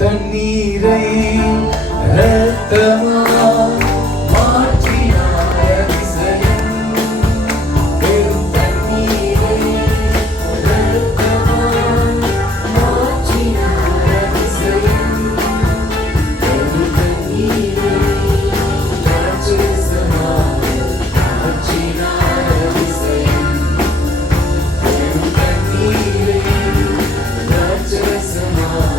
தண்ணீரை இரத்தமா மாற்றினார் அதிசயம். வெறும் தண்ணீரை இரத்தமா மாற்றினார் அதிசயம். வெறும் தண்ணீரை ராட்சசமாக மாற்றினார் அதிசயம். வெறும் தண்ணீரை ராட்சசமாக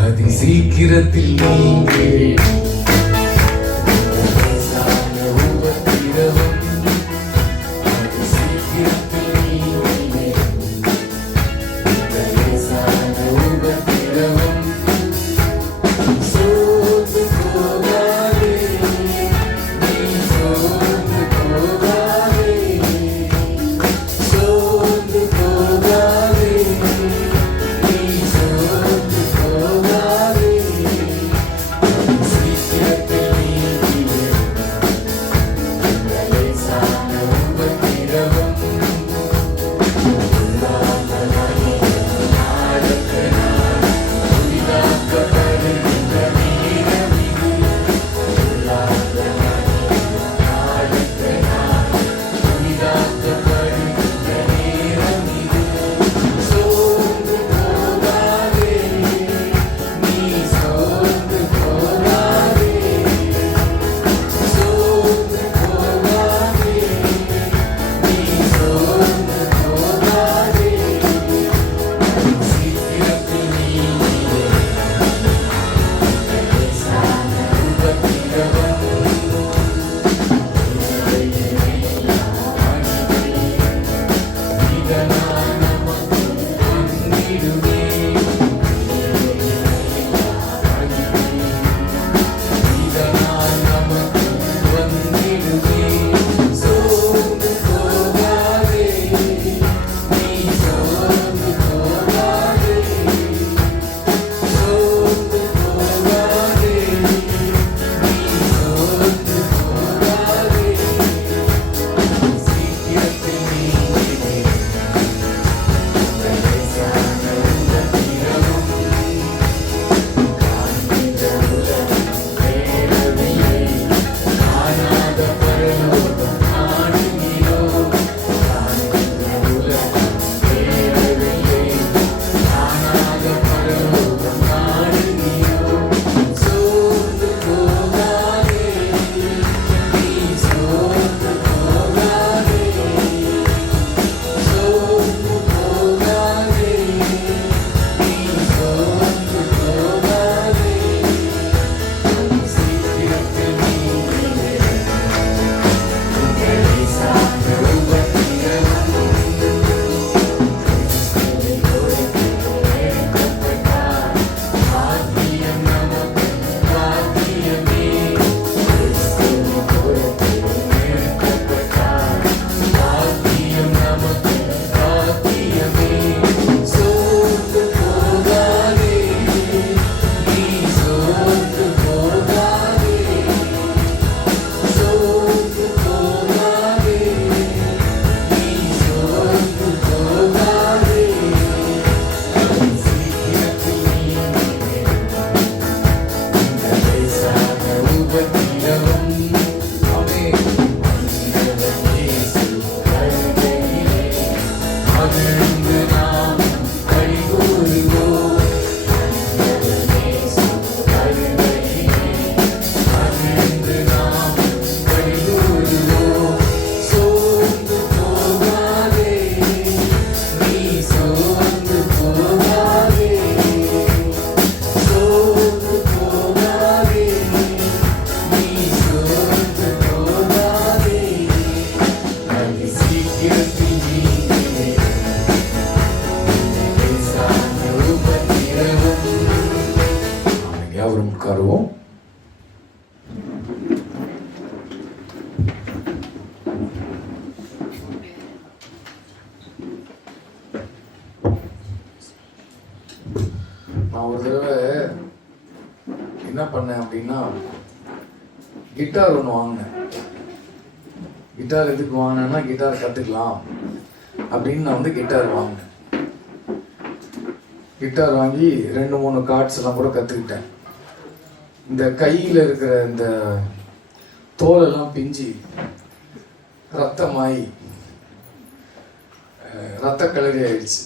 அதிசீக்கிரத்தில் நீங்கள் Secret பண்ணேன் அப்படின்னா, கிட்டார் ஒன்று வாங்கினேன். கிட்டார் எதுக்கு வாங்கினேன்னா, கிட்டார் கற்றுக்கலாம் அப்படின்னு நான் வந்து கிட்டார் வாங்கினேன். கிட்டார் வாங்கி 2-3 கார்ட்ஸ் எல்லாம் கூட கற்றுக்கிட்டேன். இந்த கையில் இருக்கிற இந்த தோலெல்லாம் பிஞ்சு ரத்தமாயி ரத்த கலரி ஆயிடுச்சு.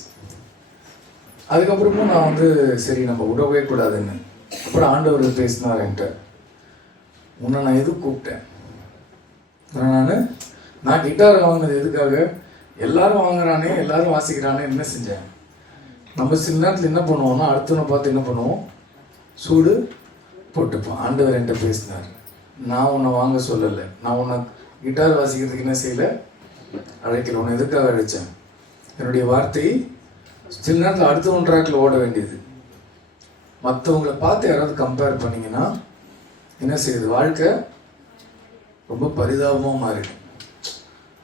அதுக்கப்புறமும் நான் வந்து சரி நம்ம விடவே கூடாதுன்னு. அப்புறம் ஆண்டவர் பேசினார் என்கிட்ட. உன்னை நான் எதுக்கு கூப்பிட்டேன்? நான் கிட்டார் வாங்கினது எதுக்காக? எல்லாரும் வாங்குறானே, எல்லாரும் வாசிக்கிறானே, என்ன செஞ்சேன்? நம்ம சில நேரத்தில் என்ன பண்ணுவோம்னா, அடுத்தவனை பார்த்து என்ன பண்ணுவோம்? சூடு போட்டுப்போம். ஆண்டவர் என்கிட்ட பேசினார். நான் உன்னை வாங்க சொல்லலை, நான் உன்னை கிட்டார் வாசிக்கிறதுக்கு என்ன செய்யலை, அழைக்கல. உன்னை எதுக்காக அழைச்சேன்? என்னுடைய வார்த்தை சில நேரத்தில் அடுத்தவன் ட்ராக்கில் ஓட வேண்டியது. மற்றவங்களை பார்த்து யாராவது கம்பேர் பண்ணிங்கன்னா என்ன செய்யுது? வாழ்க்கை ரொம்ப பரிதாபமாக மாறிடும்.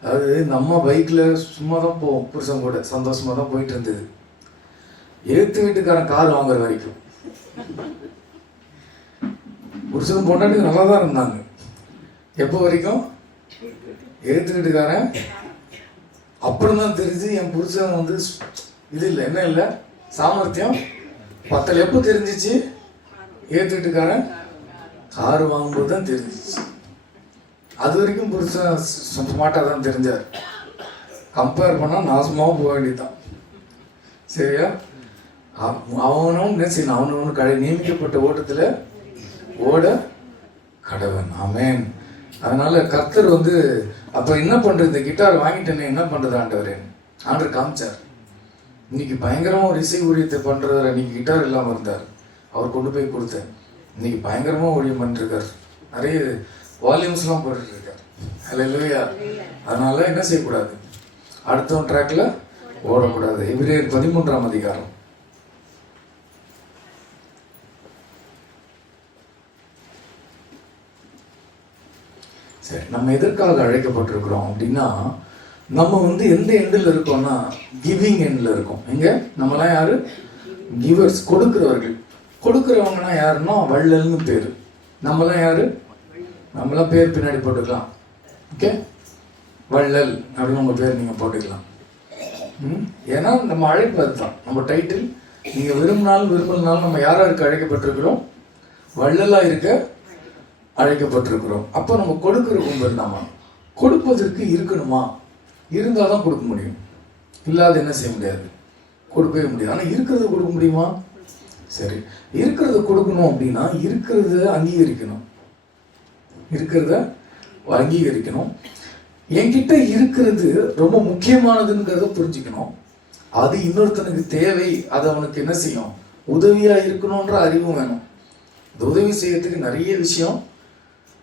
அதாவது நம்ம பைக்கில் சும்மா தான் போவோம், புருஷன் கூட சந்தோஷமாக தான் போயிட்டு இருந்தது. எழுத்து வீட்டுக்காரன் கார் வாங்குற வரைக்கும் புருஷன் பொண்டாட்டி நல்லா தான் இருந்தாங்க. எப்போ வரைக்கும்? எழுத்து வீட்டுக்காரன். அப்புறம் தான் தெரிஞ்சு என் புருஷன் வந்து இது இல்லை, என்ன இல்லை, சாமர்த்தியம் பத்தல். எப்போ தெரிஞ்சிச்சு? எழுத்து வீட்டுக்காரன் கார் வாங்கும்போது தான் தெரிஞ்சிச்சு. அது வரைக்கும் புருஷன் ஸ்மார்ட்டாக தான் தெரிஞ்சார். கம்பேர் பண்ணால் நாசமாக போக வேண்டியதுதான். சரியா? அவனும் என்ன செய்யணும்? அவனு நியமிக்கப்பட்ட ஓட்டத்தில் ஓட கடவன். ஆமேன். அதனால கர்த்தர் வந்து அப்போ என்ன பண்ணுறது? இந்த கிட்டார் வாங்கிட்டேன்னு என்ன பண்ணுறது ஆண்டவர்? ஆண்டவர் காமிச்சார். இன்னைக்கு பயங்கரமாக ஒரு இசை ஊழியத்தை பண்ணுறவர். இன்னைக்கு கிட்டார் இல்லாமல் இருந்தார், அவர் கொண்டு போய் கொடுத்தேன். இன்னைக்கு பயங்கரமாக ஊழியம் பண்ணிருக்கார், நிறைய வால்யூம்ஸ்லாம் போட்டுருக்கார். ஹல்லேலூயா. அதனால என்ன செய்யக்கூடாது? அடுத்தவன் ட்ராக்ல ஓடக்கூடாது. எபிரேயர் 13ஆம் அதிகாரம். சரி, நம்ம எதற்காக அழைக்கப்பட்டிருக்கிறோம் அப்படின்னா, நம்ம வந்து எந்த எண்டில் இருக்கோம்னா கிவிங் எண்டில் இருக்கோம். எங்க நம்மலாம் யாரு? கிவர்ஸ், கொடுக்கிறவர்கள். கொடுக்கிறவங்கன்னா யாருன்னா வள்ளல்னு பேர். நம்மலாம் யாரு? நம்மளாம் பேர் பின்னாடி போட்டுக்கலாம். ஓகே, வள்ளல் அப்படின்னு உங்கள் பேர் நீங்கள் போட்டுக்கலாம். ஏன்னா நம்ம அழைப்பு அதுதான், நம்ம டைட்டில். நீங்கள் விரும்பினாலும் விரும்பினாலும் நம்ம யாராருக்கு அழைக்கப்பட்டிருக்கிறோம்? வள்ளலாக இருக்க அழைக்கப்பட்டிருக்கிறோம். அப்போ நம்ம கொடுக்குற கும்பல். நாம கொடுப்பதற்கு இருக்கணுமா? இருந்தால் தான் கொடுக்க முடியும், இல்லாத என்ன செய்ய முடியாது, கொடுக்கவே முடியாது. ஆனால் இருக்கிறத கொடுக்க முடியுமா? சரி, இருக்கிறத கொடுக்கணும் அப்படின்னா இருக்கிறத அங்கீகரிக்கணும். இருக்கிறத அங்கீகரிக்கணும். என்கிட்ட இருக்கிறது ரொம்ப முக்கியமானதுங்கிறத புரிஞ்சுக்கணும். அது இன்னொருத்தனுக்கு தேவை, அது அவனுக்கு என்ன செய்யும்? உதவியா இருக்கணும்ன்ற அறிவும் வேணும். இந்த உதவி செய்யறதுக்கு நிறைய விஷயம்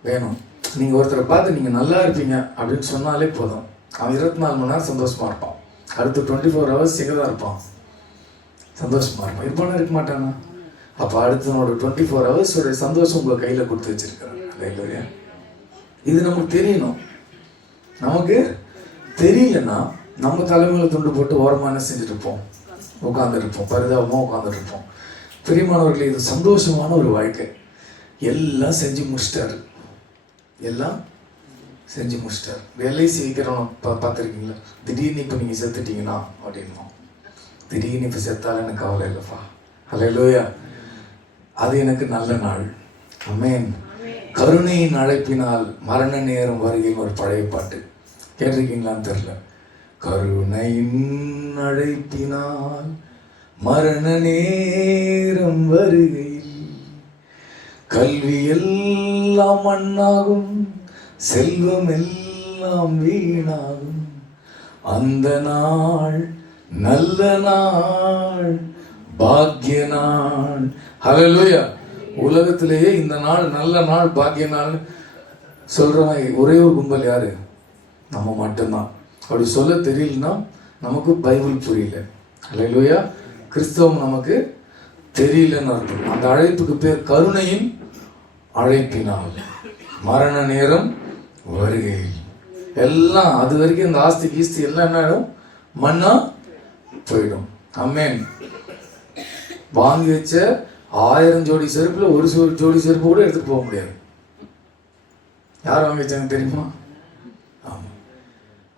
வேணும். நீங்க ஒருத்தரை பார்த்து நீங்க நல்லா இருப்பீங்க அப்படின்னு சொன்னாலே போதும், அவன் 24 மணி நேரம் சந்தோஷமா இருப்பான். அடுத்து 24 ஹவர்ஸ் எங்கே தான் இருப்பான்? சந்தோஷமா இருப்பான். இருப்பானா இருக்க மாட்டானா? அப்போ அடுத்தவனோட 24 ஹவர்ஸோட சந்தோஷம் உங்களை கையில் கொடுத்து வச்சிருக்கிறான். இல்லையா? இது நமக்கு தெரியணும். நமக்கு தெரியலன்னா நம்ம தலைமையில துண்டு போட்டு ஓரமாக என்ன செஞ்சுட்டு இருப்போம்? உட்காந்துருப்போம், பரிதாபமாக உட்காந்துருப்போம். பிரியமானவர்களே, இது சந்தோஷமான ஒரு வாழ்க்கை. எல்லாம் செஞ்சு முடிச்சிட்டாரு, எல்லாம் செஞ்சு முடிச்சிட்டாரு. எல்ஐசி வைக்கிறவங்க பார்த்துருக்கீங்களா? திடீர்னு இப்போ நீங்கள் செத்துட்டீங்கன்னா அப்படின்னும், திடீர்னு இப்போ செத்தாலும் எனக்கு கவலை இல்லைப்பா. ஹல்லேலூயா. அது எனக்கு நல்ல நாள். ஆமென். கருணையின் அழைப்பினால் மரண நேரம் வருகையில் ஒரு பழைய பாட்டு கேட்டிருக்கீங்களான்னு தெரியல. கருணையின் அழைப்பினால் மரண நேரம் வருகையில் கல்வி எல்லாம் மண்ணாகும், செல்வம் எல்லாம் வீணாகும், அந்த நாள் நல்ல நாள், பாக்கிய நாள். ஹல்லேலூயா. உலகத்திலேயே இந்த நாள் நல்ல நாள், பாக்கிய நாள் சொல்றவன் ஒரே ஒரு கும்பல் யாரு? நம்ம மட்டும்தான். அப்படி சொல்ல தெரியலன்னா நமக்கு பைபிள் புரியல. ஹல்லேலூயா. கிறிஸ்தவம் நமக்கு தெரியலன்னு அர்த்தம். அந்த அழைப்புக்கு பேர் கருணையின் அழைப்பினால் மரண நேரம் வருகையில். எல்லாம் அது வரைக்கும் இந்த ஆஸ்தி கீஸ்தி எல்லாம் என்ன ஆயிடும்? மண்ணா போயிடும். ஆமென். வாங்கி வச்ச 1000 ஜோடி செருப்புல ஒரு ஜோடி செருப்பு கூட எடுத்துட்டு போக முடியாது. யார் வாங்கி வச்சாங்க தெரியுமா? ஆமா,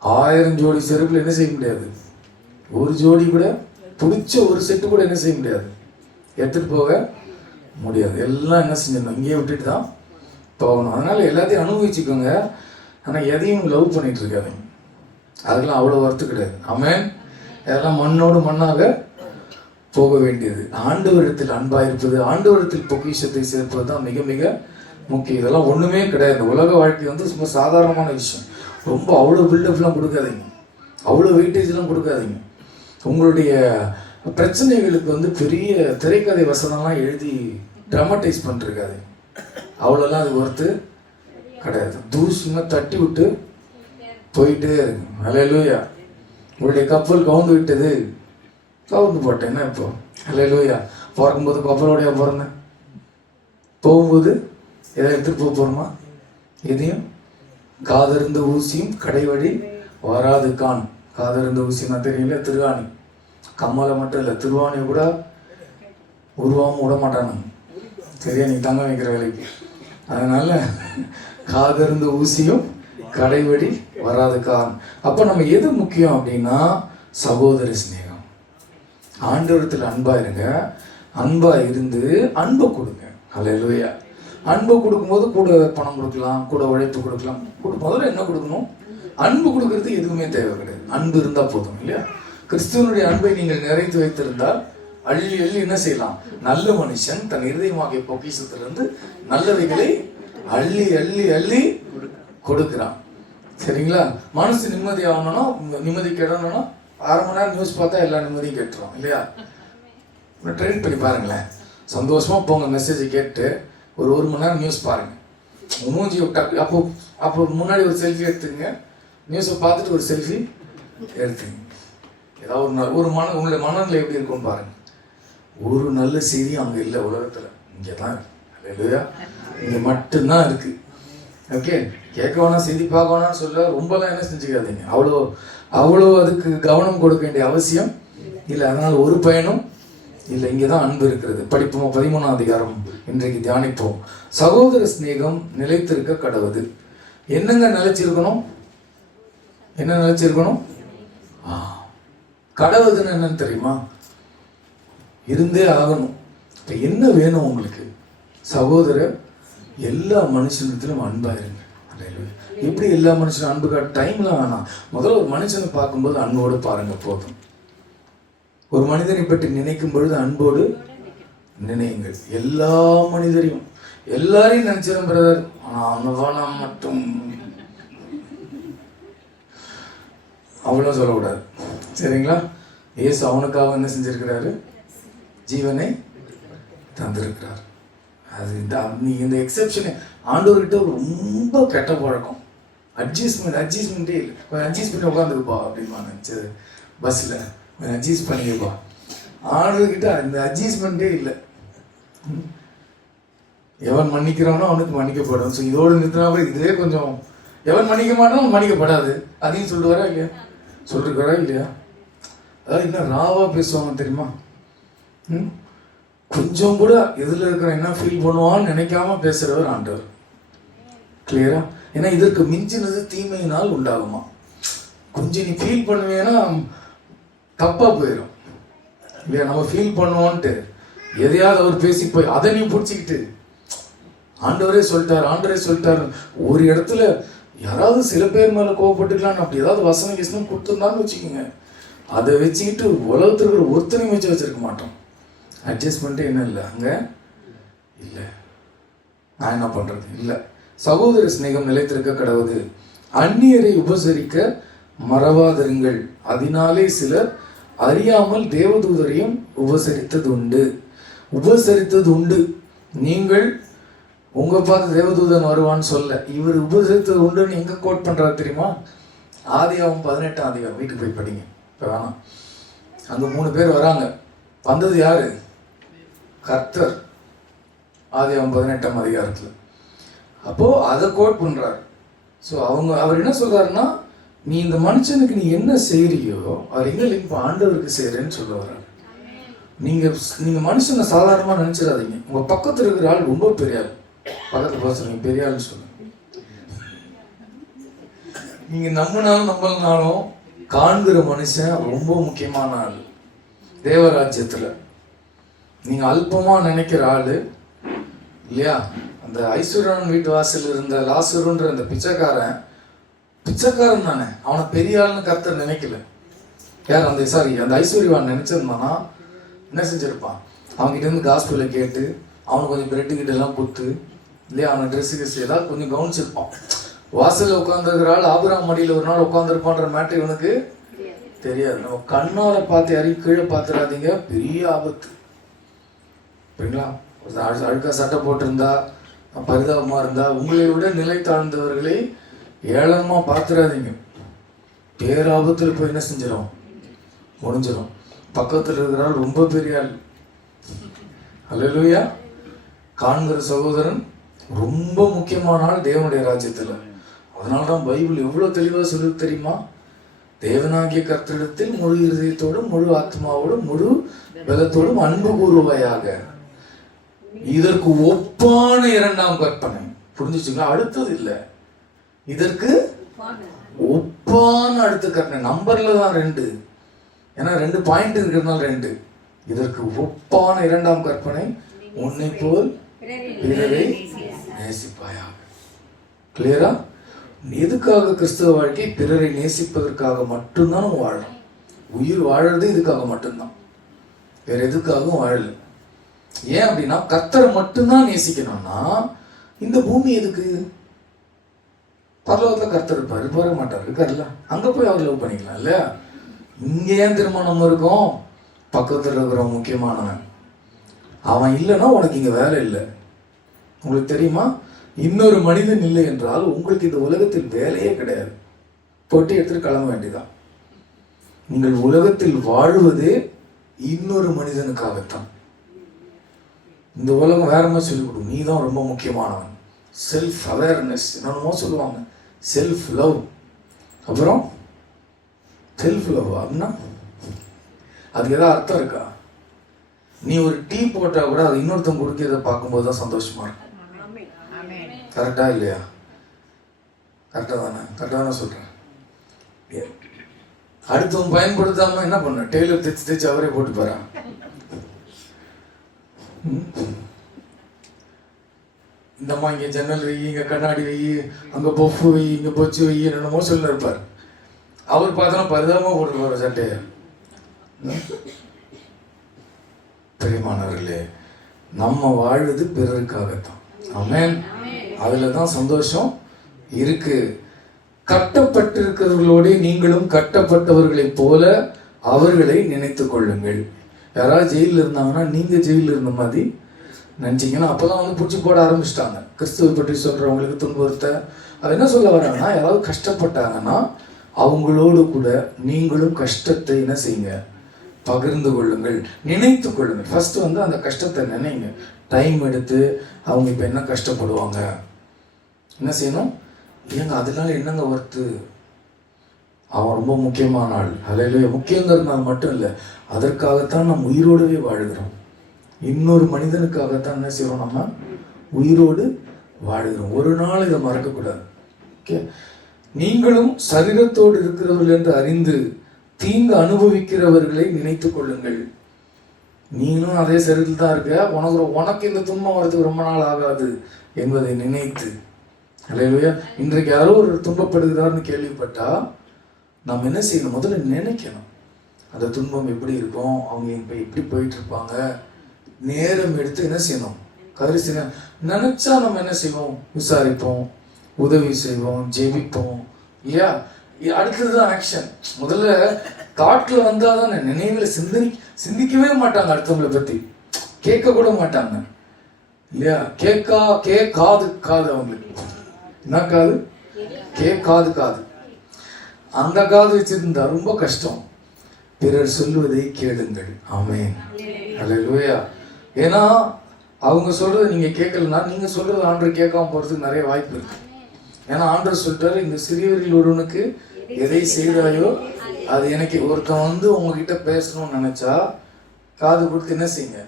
1000 ஜோடி செருப்புல என்ன செய்ய முடியாது, ஒரு ஜோடி கூட பிடிச்ச ஒரு செட்டு கூட என்ன செய்ய முடியாது, எடுத்துட்டு போக முடியாது. எல்லாம் என்ன செஞ்சிடணும், இங்கேயே விட்டுட்டு தான் போகணும். அதனால எல்லாத்தையும் அனுபவிச்சுக்கோங்க, ஆனால் எதையும் லவ் பண்ணிட்டு இருக்காதீங்க. அதெல்லாம் அவ்வளோ ஒர்த்து கிடையாது. ஆமென். இதெல்லாம் மண்ணோடு மண்ணாக போக வேண்டியது. ஆண்டவரிடத்தில் அன்பாயிருப்பது, ஆண்டவரிடத்தில் பொக்கிஷத்தை சேர்ப்பது தான் மிக மிக முக்கியம். இதெல்லாம் ஒன்றுமே கிடையாது. உலக வாழ்க்கை வந்து சும்மா சாதாரணமான விஷயம். ரொம்ப அவ்வளோ பில்டப்லாம் கொடுக்காதீங்க, அவ்வளோ வெயிட்டேஜ்லாம் கொடுக்காதீங்க. உங்களுடைய பிரச்சனைகளுக்கு வந்து பெரிய திரைக்கதை வசனம்லாம் எழுதி ட்ராமடைஸ் பண்ணிருக்காது. அவ்வளோலாம் அது ஒர்த்து கிடையாது. தூசுமா தட்டி விட்டு போயிட்டே இருக்கு. அல்லேலூயா. உங்களுடைய கப்பல் கவுந்து விட்டது, கவுந்து போட்டேன்னா இப்போ அல்லேலூயா. பிறக்கும்போது கப்பலோடைய பிறந்தேன், போகும்போது எதை எடுத்துட்டு போக போகிறோமா? எதையும். காதிருந்த ஊசியும் கடைவழி வராது கான். காதிருந்த ஊசின்னா தெரியல, திருவாணி. கம்மலை மட்டும் இல்லை, திருவாணி கூட உருவாமல் விட மாட்டானுங்க. சரியா, நீ தங்க வைக்கிற வேலைக்கு. அதனால காதிருந்த ஊசியும் கடைவழி வராது கான். அப்போ நம்ம எது முக்கியம் அப்படின்னா சகோதர சிநேகம். ஆண்டவரத்தில் அன்பா இருங்க, அன்பா இருந்து அன்பை கொடுங்க. அல்லேலூயா. அன்பு கொடுக்கும்போது கூட பணம் கொடுக்கலாம், கூட உழைப்பு கொடுக்கலாம். முதல்ல என்ன கொடுக்கணும்? அன்பு கொடுக்கறது எதுவுமே தேவை கிடையாது. அன்பு இருந்தா போதும் இல்லையா? கிறிஸ்துவனுடைய அன்பை நீங்கள் நிறைத்து வைத்திருந்தால் அள்ளி அள்ளி என்ன செய்யலாம்? நல்ல மனுஷன் தன் இருதயமாகிய பொக்கிஷத்திலிருந்து நல்லவைகளை அள்ளி அள்ளி அள்ளி கொடுக்கிறான். சரிங்களா? மனசு நிம்மதி ஆகணும்னா, நிம்மதி கெடணும்னா 6 மணி நேரம் நியூஸ் பார்த்தா எல்லா நிம்மதியும் கெட்டுரும் இல்லையா? ட்ரெயின் பண்ணி பாருங்களேன். சந்தோஷமா போங்க, மெசேஜ் கேட்டு ஒரு 1 மணி நேரம் நியூஸ் பாருங்க. மூஞ்சி அப்போ முன்னாடி ஒரு செல்ஃபி எடுத்துங்க, நியூஸை பார்த்துட்டு ஒரு செல்ஃபி எடுத்துங்க. ஏதாவது ஒரு உங்களுடைய மனநிலை எப்படி இருக்கும்னு பாருங்க. ஒரு நல்ல செய்தி அங்கே இல்லை உலகத்தில், இங்கே தான் இருக்கு. இல்லையா? இங்கே மட்டும்தான் இருக்கு. ஓகே, கேட்க வேணாம், செய்தி பார்க்க வேணாம்னு சொல்ல ரொம்பலாம் என்ன செஞ்சுக்காதீங்க. அவ்வளோ அதுக்கு கவனம் கொடுக்க வேண்டிய அவசியம் இல்லை. அதனால ஒரு பயனும் இல்லை. இங்கே தான் அன்பு இருக்கிறது. படிப்போம். 13ஆம் அதிகாரம் இன்றைக்கு தியானிப்போம். சகோதர சிநேகம் நிலைத்திருக்க கடவுது. என்னங்க நிலைச்சிருக்கணும்? என்ன நிலைச்சிருக்கணும்? கடவுதுன்னு என்னன்னு தெரியுமா? இருந்தே ஆகணும். இப்போ என்ன வேணும் உங்களுக்கு? சகோதரர் எல்லா மனுஷனத்திலும் அன்பா இருங்க. எப்படி எல்லா மனுஷனும் அன்பு காட்ட டைம்லாம் வேணாம். முதல்ல ஒரு மனுஷனை பார்க்கும்போது அன்போடு பாருங்க போதும். ஒரு மனிதனை பற்றி நினைக்கும் பொழுது அன்போடு நினையுங்கள். எல்லா மனிதரையும், எல்லாரையும் நினைச்சிடும் பிரதர், ஆனா மட்டும் அவ்வளோ சொல்லக்கூடாது. சரிங்களா? இயேசு அவனுக்காக என்ன செஞ்சிருக்கிறாரு? ஜீவனை தந்திருக்கிறார். அது இந்த எக்ஸெப்ஷனு ஆண்டவர்கிட்ட ரொம்ப கெட்ட பழக்கம். அட்ஜஸ்ட்மெண்ட்டே இல்லை. கொஞ்சம் அட்ஜஸ்ட் பண்ணி உட்காந்துருப்பா அப்படின்பாங்க. சரி, பஸ்ஸில் கொஞ்சம் அட்ஜஸ்ட் பண்ணிக்கப்பா. ஆண்டவர்கிட்ட அந்த அட்ஜஸ்ட்மெண்ட்டே இல்லை. எவன் மன்னிக்கிறானோ அவனுக்கு மன்னிக்கப்படும். ஸோ இதோடு நிறுத்தினா இதுவே கொஞ்சம், எவன் மன்னிக்க மாட்டானோ மன்னிக்கப்படாது. அதையும் சொல்லிட்டு வரா இல்லையா? சொல்லிருக்காரா இல்லையா? அதாவது இன்னும் ராவா பேசுவாங்க தெரியுமா? கொஞ்சம் கூட எதில் இருக்கிற என்ன ஃபீல் பண்ணுவான்னு நினைக்காம பேசுறவர் ஆண்டவர். கிளியரா? ஏன்னா இதற்கு மிஞ்சினது தீமையினால் உண்டாகுமா. கொஞ்சம் நீ ஃபீல் பண்ணுவேன்னா தப்பா போயிடும் இல்லையா? நம்ம ஃபீல் பண்ணுவோன்ட்டு எதையாவது அவர் பேசி போய் அதை நீ பிடிச்சிக்கிட்டு ஆண்டவரே சொல்லிட்டாரு ஒரு இடத்துல யாராவது சில பேர் மேல கோவப்பட்டுக்கலான்னு அப்படி ஏதாவது வசனம் கொடுத்துருந்தான்னு வச்சுக்கோங்க, அதை வச்சுக்கிட்டு உலகத்தில் இருக்கிற ஒருத்தனையும் வச்சிருக்க மாட்டோம். அட்ஜஸ்ட்மெண்ட்டே என்ன இல்லை அங்கே இல்லை. நான் என்ன பண்றது இல்லை. சகோதர சிநேகம் நிலைத்திருக்க கடவுது. அந்நியரை உபசரிக்க மறவாதிருங்கள், அதனாலே சிலர் அறியாமல் தேவதூதரையும் உபசரித்தது உண்டு. நீங்கள் உங்க பார்த்து தேவதூதன் வருவான்னு சொல்ல, இவர் உபசரித்தது உண்டுன்னு எங்க கோட் பண்றாரு தெரியுமா? ஆதியாகமம் 18ஆம் அதிகாரம். வீட்டுக்கு போய் படிங்க. இப்போ வேணாம். அங்க 3 பேர் வராங்க. வந்தது யாரு? கர்த்தர். ஆதியாகமம் 18ஆம் அதிகாரத்துல. அப்போ அதை கோட் பண்றாரு. ஸோ அவர் என்ன சொல்றாருன்னா, நீ இந்த மனுஷனுக்கு நீ என்ன செய்யறியோ அவர் எங்க லிங்க் ஆண்டவருக்கு செய்யறேன்னு சொல்ல வர்றாரு. நீங்க மனுஷனை சாதாரணமா நினைச்சிடாதீங்க. உங்க பக்கத்துல இருக்கிற ஆள் ரொம்ப பெரிய ஆள். பக்கத்துல போக சொல்லுங்க, பெரிய ஆள்னு சொல்லுங்க. நீங்க நம்பினாலும் நம்பலனாலும் காண்கிற மனுஷன் ரொம்ப முக்கியமான ஆள் தேவராஜ்யத்துல. நீங்க அல்பமா நினைக்கிற ஆளு இல்லையா? அந்த ஐஸ்வர்யன் வீட்டு வாசல் இருந்த லாசருன்ற அந்த பிச்சைக்காரன் தானே, அவனை பெரிய ஆள்னு கர்த்தர் நினைக்கல. யார் அந்த அந்த ஐஸ்வர்யவான் நினைச்சிருந்தானா என்ன செஞ்சிருப்பான்? அவன்கிட்ட இருந்து காஸ்பிளை கேட்டு அவனுக்கு கொஞ்சம் பிரெட்டு கிட்ட எல்லாம் கொடுத்து இல்லையா, அவனை ட்ரெஸ்ஸு ஏதாவது கொஞ்சம் கவனிச்சிருப்பான். வாசல்ல உட்காந்துருக்கிற ஆள் ஆபிரகாம் மடியில் ஒரு நாள் உட்காந்துருப்பான்ற மேட்டர் இவனுக்கு தெரியாது. நம்ம கண்ணால பார்த்து யாரையும் கீழே பார்த்துடாதீங்க, பெரிய ஆபத்து. சரிங்களா? அழுக்கா சட்டை போட்டிருந்தா பரிதாபமா இருந்தா உங்களை விட நிலை தாழ்ந்தவர்களை ஏளனமா பார்த்துடாதீங்க. பேராபத்துல போய் என்ன செஞ்சிடும், முடிஞ்சிடும். பக்கத்துல இருக்கிறாள் ரொம்ப பெரிய ஆள். அல்லேலூயா. காண்கிற சகோதரன் ரொம்ப முக்கியமான ஆள் தேவனுடைய ராஜ்யத்துல. அதனால்தான் பைபிள் எவ்வளவு தெளிவா சொல்லு தெரியுமா? தேவனாகிய கர்த்தரிடத்தில் முழு இருதயத்தோடும் முழு ஆத்மாவோடும் முழு பலத்தோடும் அன்பு கூறுவாயாக. இதற்கு ஒப்பான இரண்டாம் கற்பனை. புரிஞ்சுச்சுங்களா? அடுத்தது இல்ல, இதற்கு ஒப்பான அடுத்த கற்பனை. நம்பர்ல தான் 2, ஏன்னா 2 பாயிண்ட் இருக்கிறதுனால 2. இதற்கு ஒப்பான இரண்டாம் கற்பனை, உன்னை போல் பிறரை நேசிப்பாயாக. கிளியரா? எதுக்காக கிறிஸ்தவ வாழ்க்கை? பிறரை நேசிப்பதற்காக மட்டும்தான் வாழணும். உயிர் வாழறது இதுக்காக மட்டும்தான், வேற எதுக்காகவும் வாழல. ஏன் அப்படின்னா கர்த்தரை மட்டும்தான் நேசிக்கணும்னா இந்த பூமி எதுக்கு? பரலோகத்துல கர்த்தர் இருப்பாரு, போக மாட்டார், இருக்காருல்ல, அங்க போய் அவர் லவ் பண்ணிக்கலாம் இல்லையா? இங்க ஏன் திருமணம் இருக்கும்? பக்கத்துல இருக்கிற முக்கியமானவன் அவன் இல்லைன்னா உனக்கு இங்க வேலை இல்லை. உங்களுக்கு தெரியுமா? இன்னொரு மனிதன் இல்லை என்றால் உங்களுக்கு இந்த உலகத்தில் வேலையே கிடையாது. பொட்டி எடுத்துட்டு கிளம்ப வேண்டியதான். நீங்கள் உலகத்தில் வாழ்வதே இன்னொரு மனிதனுக்காகத்தான். இந்த உலகம் வேற மாதிரி சொல்லிக் கொடுக்கும், நீ தான் ரொம்ப முக்கியமானவன். செல்ஃப் அவேர்னஸ் என்னமோ சொல்லுவாங்க, செல்ஃப் லவ். அப்புறம் செல்ஃப் லவ் அப்படின்னா அதுக்கு ஏதாவது அர்த்தம் இருக்கா? நீ ஒரு டீ போட்டா கூட அது இன்னொருத்தவங்க குடிக்கிறத பார்க்கும்போது தான் சந்தோஷமா இருக்கும். கரெக்டா இல்லையா? கரெக்டா தானே சொல்றேன். அடுத்தவங்க பயன்படுத்தாம என்ன பண்ண, டெய்லர் தைச்சு அவரே போட்டு போறா. இந்தம்மா இங்க ஜன்னல் வை, இங்க கண்ணாடி வை, அங்க பொஃபு வை, இங்க பொச்சு வை, என்னமோ சொல்ல இருப்பார். அவர் பார்த்தா பரிதாபமா போட்டு போற சட்டைய. பிரியமானவர்களே, நம்ம வாழ்வது பிறருக்காகத்தான். ஆமென். அதுலதான் சந்தோஷம் இருக்கு. கட்டப்பட்டிருக்கிறவர்களோட நீங்களும் கட்டப்பட்டவர்களைப் போல அவர்களை நினைத்துக் கொள்ளுங்கள். யாராவது ஜெயிலில் இருந்தாங்கன்னா நீங்க ஜெயிலில் இருந்த மாதிரி நினைச்சீங்கன்னா அப்பதான் பிடிச்சி போட ஆரம்பிச்சிட்டாங்க. கிறிஸ்துவை பற்றி சொல்றவங்களுக்கு துன்புறுத்த அது என்ன சொல்ல வராங்கன்னா, யாராவது கஷ்டப்பட்டாங்கன்னா அவங்களோடு கூட நீங்களும் கஷ்டத்தை என்ன செய்யுங்க, பகிர்ந்து கொள்ளுங்கள், நினைத்து கொள்ளுங்கள். ஃபர்ஸ்ட் அந்த கஷ்டத்தை நினைங்க. டைம் எடுத்து அவங்க இப்போ என்ன கஷ்டப்படுவாங்க, என்ன செய்யணும், ஏங்க அதனால என்னங்க ஒர்த்து, அவன் ரொம்ப முக்கியமான ஆள். அதில் முக்கியங்கிறதுனால மட்டும் இல்லை, அதற்காகத்தான் நம்ம உயிரோடவே வாழுகிறோம். இன்னொரு மனிதனுக்காகத்தான் என்ன செய்யறோம், நம்ம உயிரோடு வாழுகிறோம். ஒரு நாள் இதை மறக்கக்கூடாது. ஓகே, நீங்களும் சரீரத்தோடு இருக்கிறவர்கள் என்று அறிந்து தீங்கு அனுபவிக்கிறவர்களை நினைத்து கொள்ளுங்கள். நீனும் அதே சரீரத்தில் தான் இருக்க, உனக்கு இந்த துன்பம் வரதுக்கு ரொம்ப நாள் ஆகாது என்பதை நினைத்து. அல்லேலூயா. இன்றைக்கு யாரோ ஒரு துன்பப்படுகிறார்னு கேள்விப்பட்டா நாம் என்ன செய்யணும், முதல்ல நினைக்கணும் அந்த துன்பம் எப்படி இருக்கும், அவங்க இப்போ எப்படி போயிட்டு இருப்பாங்க. நேரம் எடுத்து என்ன செய்யணும், கருசி நினைச்சா நம்ம என்ன செய்வோம், விசாரிப்போம், உதவி செய்வோம், ஜெபிப்போம் இல்லையா. அடுத்ததுதான் ஆக்ஷன். முதல்ல தாட்ல வந்தாதான் நினைவுல சிந்திக்கவே மாட்டாங்க, அடுத்தவங்களை பத்தி கேட்க கூட மாட்டாங்க இல்லையா. கேட்காது அவங்களுக்கு என்ன காது, காது அந்த காது வச்சிருந்தா ரொம்ப கஷ்டம். பிறர் சொல்லுவதை கேளுங்கள். ஆமென். அல்லேலூயா. ஏன்னா அவங்க சொல்றதை நீங்க கேட்கலன்னா நீங்க சொல்றது ஆண்டவர் கேட்காம போறதுக்கு நிறைய வாய்ப்பு இருக்கு. ஏன்னா ஆண்டவர் சொல்லிட்டாரு, இந்த சிறியவரில் ஒருவனுக்கு எதை செய்தாயோ அது எனக்கு. ஒருத்தன் உங்ககிட்ட பேசணும்னு நினைச்சா காது கொடுத்து என்ன செய்யுங்க.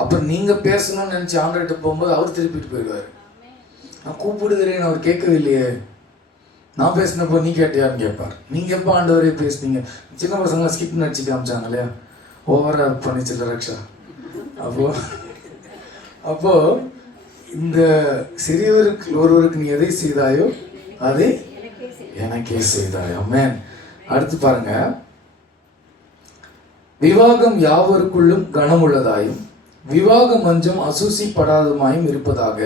அப்புறம் நீங்க பேசணும்னு நினைச்சு ஆண்டர்கிட்ட போகும்போது அவர் திருப்பிட்டு போயிடுவாரு. நான் கூப்பிடுகிறேன் அவர் கேட்கவில்லையே, நான் பேசினப்போ நீ கேட்டியான்னு கேட்பார். நீங்க எப்போ ஆண்டவரே பேசுனீங்க? சின்ன பசங்க ஸ்கிப் நடிச்சு காமிச்சாங்க இல்லையா, ஓவரா பண்ணிச்சுல ரக்ஷா. அப்போ இந்த சிறியவருக்கு ஒருவருக்கு நீ எதை செய்தாயோ அதை எனக்கே செய்தாயோ. ஆமென். அடுத்து பாருங்க, விவாகம் யாவருக்குள்ளும் கனமுள்ளதாயும் விவாக மஞ்சம் அசூசிப்படாதமாயும் இருப்பதாக,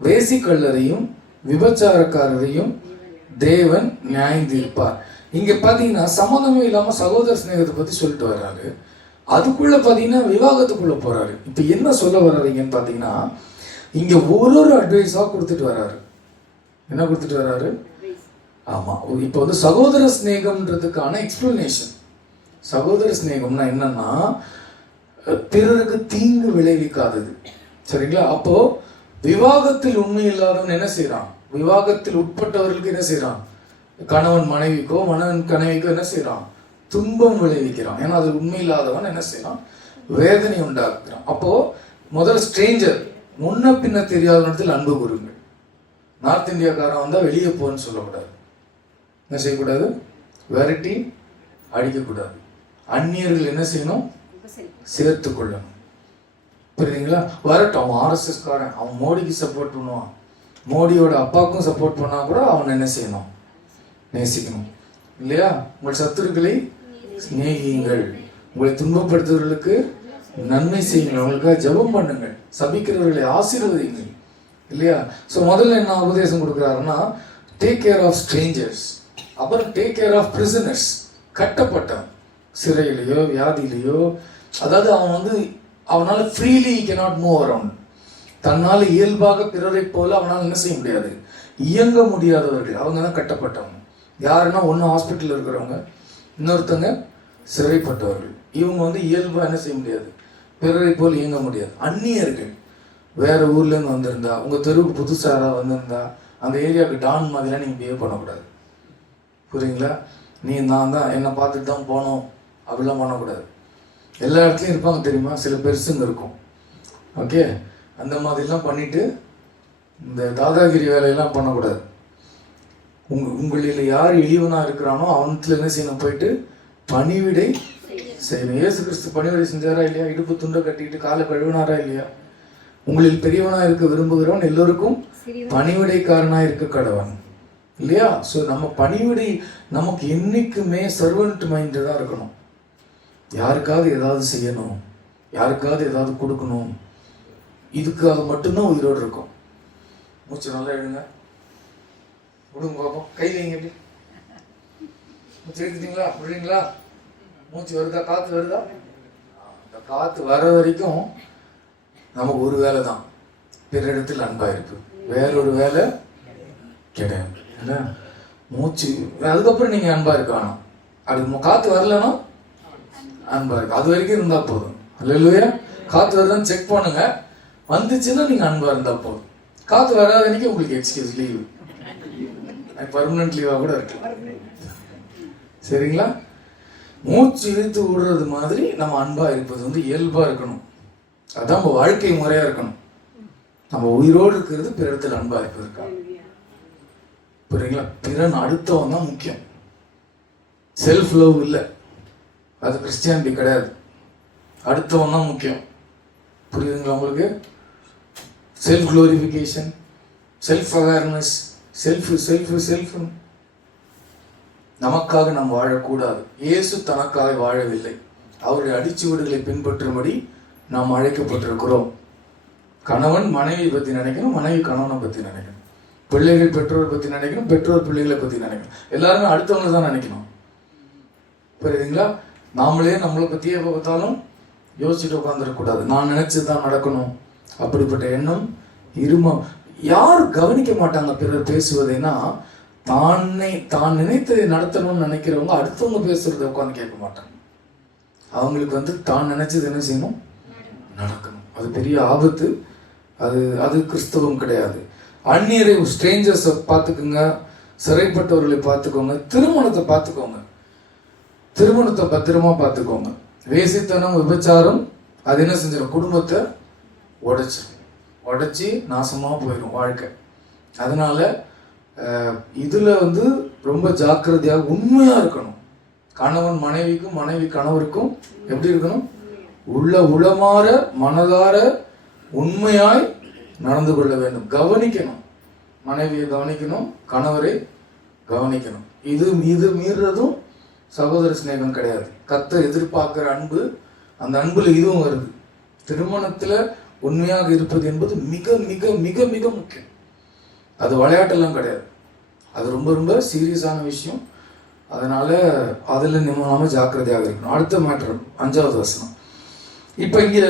வேசி கள்ளரையும் விபச்சாரக்காரரையும் தேவன் நியாயந்தீர்ப்பார். இங்க பாத்தீங்கன்னா சம்மந்தமே இல்லாம சகோதர சிநேகத்தை பத்தி சொல்லிட்டு வர்றாரு. அதுக்குள்ள பாத்தீங்கன்னா விவாகத்துக்குள்ள போறாரு. இப்ப என்ன சொல்ல வர்றாருங்கன்னு பாத்தீங்கன்னா, இங்க ஒரு அட்வைஸா கொடுத்துட்டு வர்றாரு. என்ன கொடுத்துட்டு வர்றாரு? ஆமா, இப்ப வந்து சகோதர சிநேகம்ன்றதுக்கான எக்ஸ்பிளனேஷன். சகோதர சிநேகம்னா என்னன்னா, பிறருக்கு தீங்கு விளைவிக்காதது. சரிங்களா? அப்போ விவாகத்தில் உண்மை இல்லாதவன் என்ன செய்யறான்? விவாகத்தில் உட்பட்டவர்களுக்கு என்ன செய்யறான்? கணவன் மனைவிக்கோ மனைவன் கனைவிக்கோ என்ன செய்யறான்? துன்பம் விளைவிக்கிறான். ஏன்னா அது உண்மை இல்லாதவன் என்ன செய்யறான்? வேதனை உண்டாக்குறான். அப்போ முதல்ல ஸ்ட்ரேஞ்சர், முன்ன பின்ன தெரியாத இடத்தில் அன்பு கூறுங்கள். நார்த் இந்தியாக்காரன் வந்தா வெளியே போன்னு சொல்லக்கூடாது. என்ன செய்யக்கூடாது? விரட்டி அடிக்கக்கூடாது. அந்நியர்கள் என்ன செய்யணும்? சேர்த்து கொள்ளணும். புரியுதுங்களா? வரட்டும், அவன் ஆர்எஸ்எஸ் காரன், அவன் மோடிக்கு சப்போர்ட் பண்ணுவான், மோடியோட அப்பாவுக்கும் சப்போர்ட் பண்ணா கூட அவன் என்ன செய்யணும்? நேசிக்கணும் இல்லையா? உங்கள் சத்துருக்களை சிநேகியுங்கள், உங்களை துன்பப்படுத்துவர்களுக்கு நன்மை செய்யுங்கள், அவங்களுக்காக ஜெபம் பண்ணுங்கள், சபிக்கிறவர்களை ஆசீர்வதிங்கள் இல்லையா? ஸோ முதல்ல என்ன உபதேசம் கொடுக்குறாருன்னா, டேக் கேர் ஆஃப் ஸ்ட்ரேஞ்சர்ஸ். அப்புறம் டேக் கேர் ஆஃப் பிரிசனர்ஸ். கட்டப்பட்டவன் சிறையிலையோ வியாதியிலையோ, அதாவது அவன் வந்து அவனால் ஃப்ரீலி cannot மூவ் அரவுண்ட். தன்னால் இயல்பாக பிறரை போல அவனால் என்ன செய்ய முடியாது, இயங்க முடியாதவர்கள், அவங்க தான் கட்டப்பட்டவங்க. யாருன்னா ஒன்று ஹாஸ்பிட்டலில் இருக்கிறவங்க, இன்னொருத்தங்க சிறைப்பட்டவர்கள். இவங்க வந்து இயல்பாக என்ன செய்ய முடியாது, பிறரை போல் இயங்க முடியாது. அந்நியர்கள் வேற ஊர்லேருந்து வந்திருந்தா, உங்கள் தெருவுக்கு புதுசாக வந்திருந்தா, அந்த ஏரியாவுக்கு டான் மாதிரிலாம் நீங்கள் பிஹேவ் பண்ணக்கூடாது. புரியுங்களா? நான் தான் என்னை பார்த்துட்டு தான் போனோம் அப்படிலாம் பண்ணக்கூடாது. எல்லா இடத்துலையும் இருப்பாங்க தெரியுமா, சில பெருசுங்க இருக்கும். ஓகே, அந்த மாதிரிலாம் பண்ணிட்டு இந்த தாதாகிரி வேலையெல்லாம் பண்ணக்கூடாது. உங்களில் யார் எளிவனாக இருக்கிறானோ அவனத்துல என்ன செய்யணும்? போயிட்டு பணிவிடை செய்யணும். இயேசு கிறிஸ்து பணிவிடை செஞ்சாரா இல்லையா? இடுப்பு துண்டை கட்டிட்டு காலை கழுவினாரா இல்லையா? உங்களில் பெரியவனாக இருக்க விரும்புகிறவன் எல்லோருக்கும் பணிவிடைக்காரனாக இருக்க கடவன் இல்லையா? ஸோ நம்ம பணிவிடை நமக்கு என்னைக்குமே சர்வன்ட் மைண்டு தான் இருக்கணும். யாருக்காவது ஏதாவது செய்யணும், யாருக்காவது ஏதாவது கொடுக்கணும், இதுக்காக மட்டும்தான் உயிரோடு இருக்கும். மூச்சு நல்லா எழுங்க, விடுங்க பார்ப்போம், கை வைங்க. எப்படி மூச்சு எடுத்துட்டீங்களா? விடுறீங்களா? மூச்சு வருதா? காற்று வருதா? இந்த காற்று வர வரைக்கும் நமக்கு ஒரு வேலை தான், பிறரிடத்தில் அன்பாக இருக்கு. வேறொரு வேலை கிடையாது. இல்லை மூச்சு, அதுக்கப்புறம் நீங்கள் அன்பாக இருக்க வேணாம். அது காற்று வரலன்னா அன்பா இருக்கு, அது வரைக்கும் இருந்தா போதும். அல்லேலூயா. காத்து வருதான்னு செக் பண்ணுங்க, வந்துச்சுன்னா நீங்க அன்பா இருந்தா போதும். காத்து வராத அன்னைக்கு உங்களுக்கு எக்ஸ்கியூஸ், லீவ், பர்மனன்ட் லீவா கூட இருக்கு. சரிங்களா? மூச்சு இழுத்து விடுறது மாதிரி நம்ம அன்பா இருப்பது வந்து இயல்பா இருக்கணும். அதான் நம்ம வாழ்க்கை முறையா இருக்கணும். நம்ம உயிரோடு இருக்கிறது பிறத்தில் அன்பா இருப்பதற்கா. புரியுங்களா? பிறன் அடுத்தவன் தான் முக்கியம். செல்ஃப் லவ் இல்லை, அது கிறிஸ்டியானிட்டி கிடையாது. அடுத்தவன் தான் முக்கியம். புரியுதுங்களா உங்களுக்கு? Self glorification, self awareness, self நமக்காக நாம் வாழக்கூடாது. இயேசு தனக்காக வாழவில்லை. அவருடைய அடிச்சுவடுகளை பின்பற்றும்படி நாம் அழைக்கப்பட்டிருக்கிறோம். கணவன் மனைவி பற்றி நினைக்கணும், மனைவி கணவனை பற்றி நினைக்கணும், பிள்ளைகள் பெற்றோர் பற்றி நினைக்கணும், பெற்றோர் பிள்ளைகளை பற்றி நினைக்கணும். எல்லாருமே அடுத்தவங்க தான் நினைக்கணும். புரியுதுங்களா? நாமளே நம்மளை பற்றியே எப்போ பார்த்தாலும் யோசிச்சுட்டு உட்காந்துருக்கக்கூடாது. நான் நினைச்சது தான் நடக்கணும், அப்படிப்பட்ட எண்ணம் இருமா. யார் கவனிக்க மாட்டாங்க பிறர் பேசுவதைன்னா, தான் நினைத்ததை நடத்தணும்னு நினைக்கிறவங்க அடுத்தவங்க பேசுறதை உட்காந்து கேட்க மாட்டாங்க. அவங்களுக்கு வந்து தான் நினைச்சது என்ன செய்யணும்? நடக்கணும். அது பெரிய ஆபத்து. அது கிறிஸ்தவம் கிடையாது. அந்நியரை, ஸ்ட்ரேஞ்சர்ஸை பார்த்துக்குங்க, சிறைப்பட்டவர்களை பார்த்துக்கோங்க, திருமணத்தை பார்த்துக்கோங்க, திருமணத்தை பத்திரமா பார்த்துக்கோங்க. வேசித்தனம், விபச்சாரம் அது என்ன செஞ்சிடும்? குடும்பத்தை உடைச்சி நாசமா போயிடும் வாழ்க்கை. அதனால இதுல வந்து ரொம்ப ஜாக்கிரதையாக உண்மையா இருக்கணும். கணவன் மனைவிக்கும், மனைவி கணவருக்கும் எப்படி இருக்கணும்? உளமாற மனதார உண்மையாய் நடந்து கொள்ள வேண்டும். கவனிக்கணும், மனைவியை கவனிக்கணும், கணவரை கவனிக்கணும். இது மீறதும் சகோதர சிநேகம் கிடையாது. கர்த்தர் எதிர்பார்க்கிற அன்பு, அந்த அன்புல இதுவும் வருது. திருமணத்துல உண்மையாக இருப்பது என்பது மிக மிக மிக மிக முக்கியம். அது விளையாட்டெல்லாம் கிடையாது, அது ரொம்ப ரொம்ப சீரியஸான விஷயம். அதனால அதுல நாம ஜாக்கிரதையாக இருக்கணும். அடுத்த மேட்டர் 5வது வசனம். இப்ப இங்க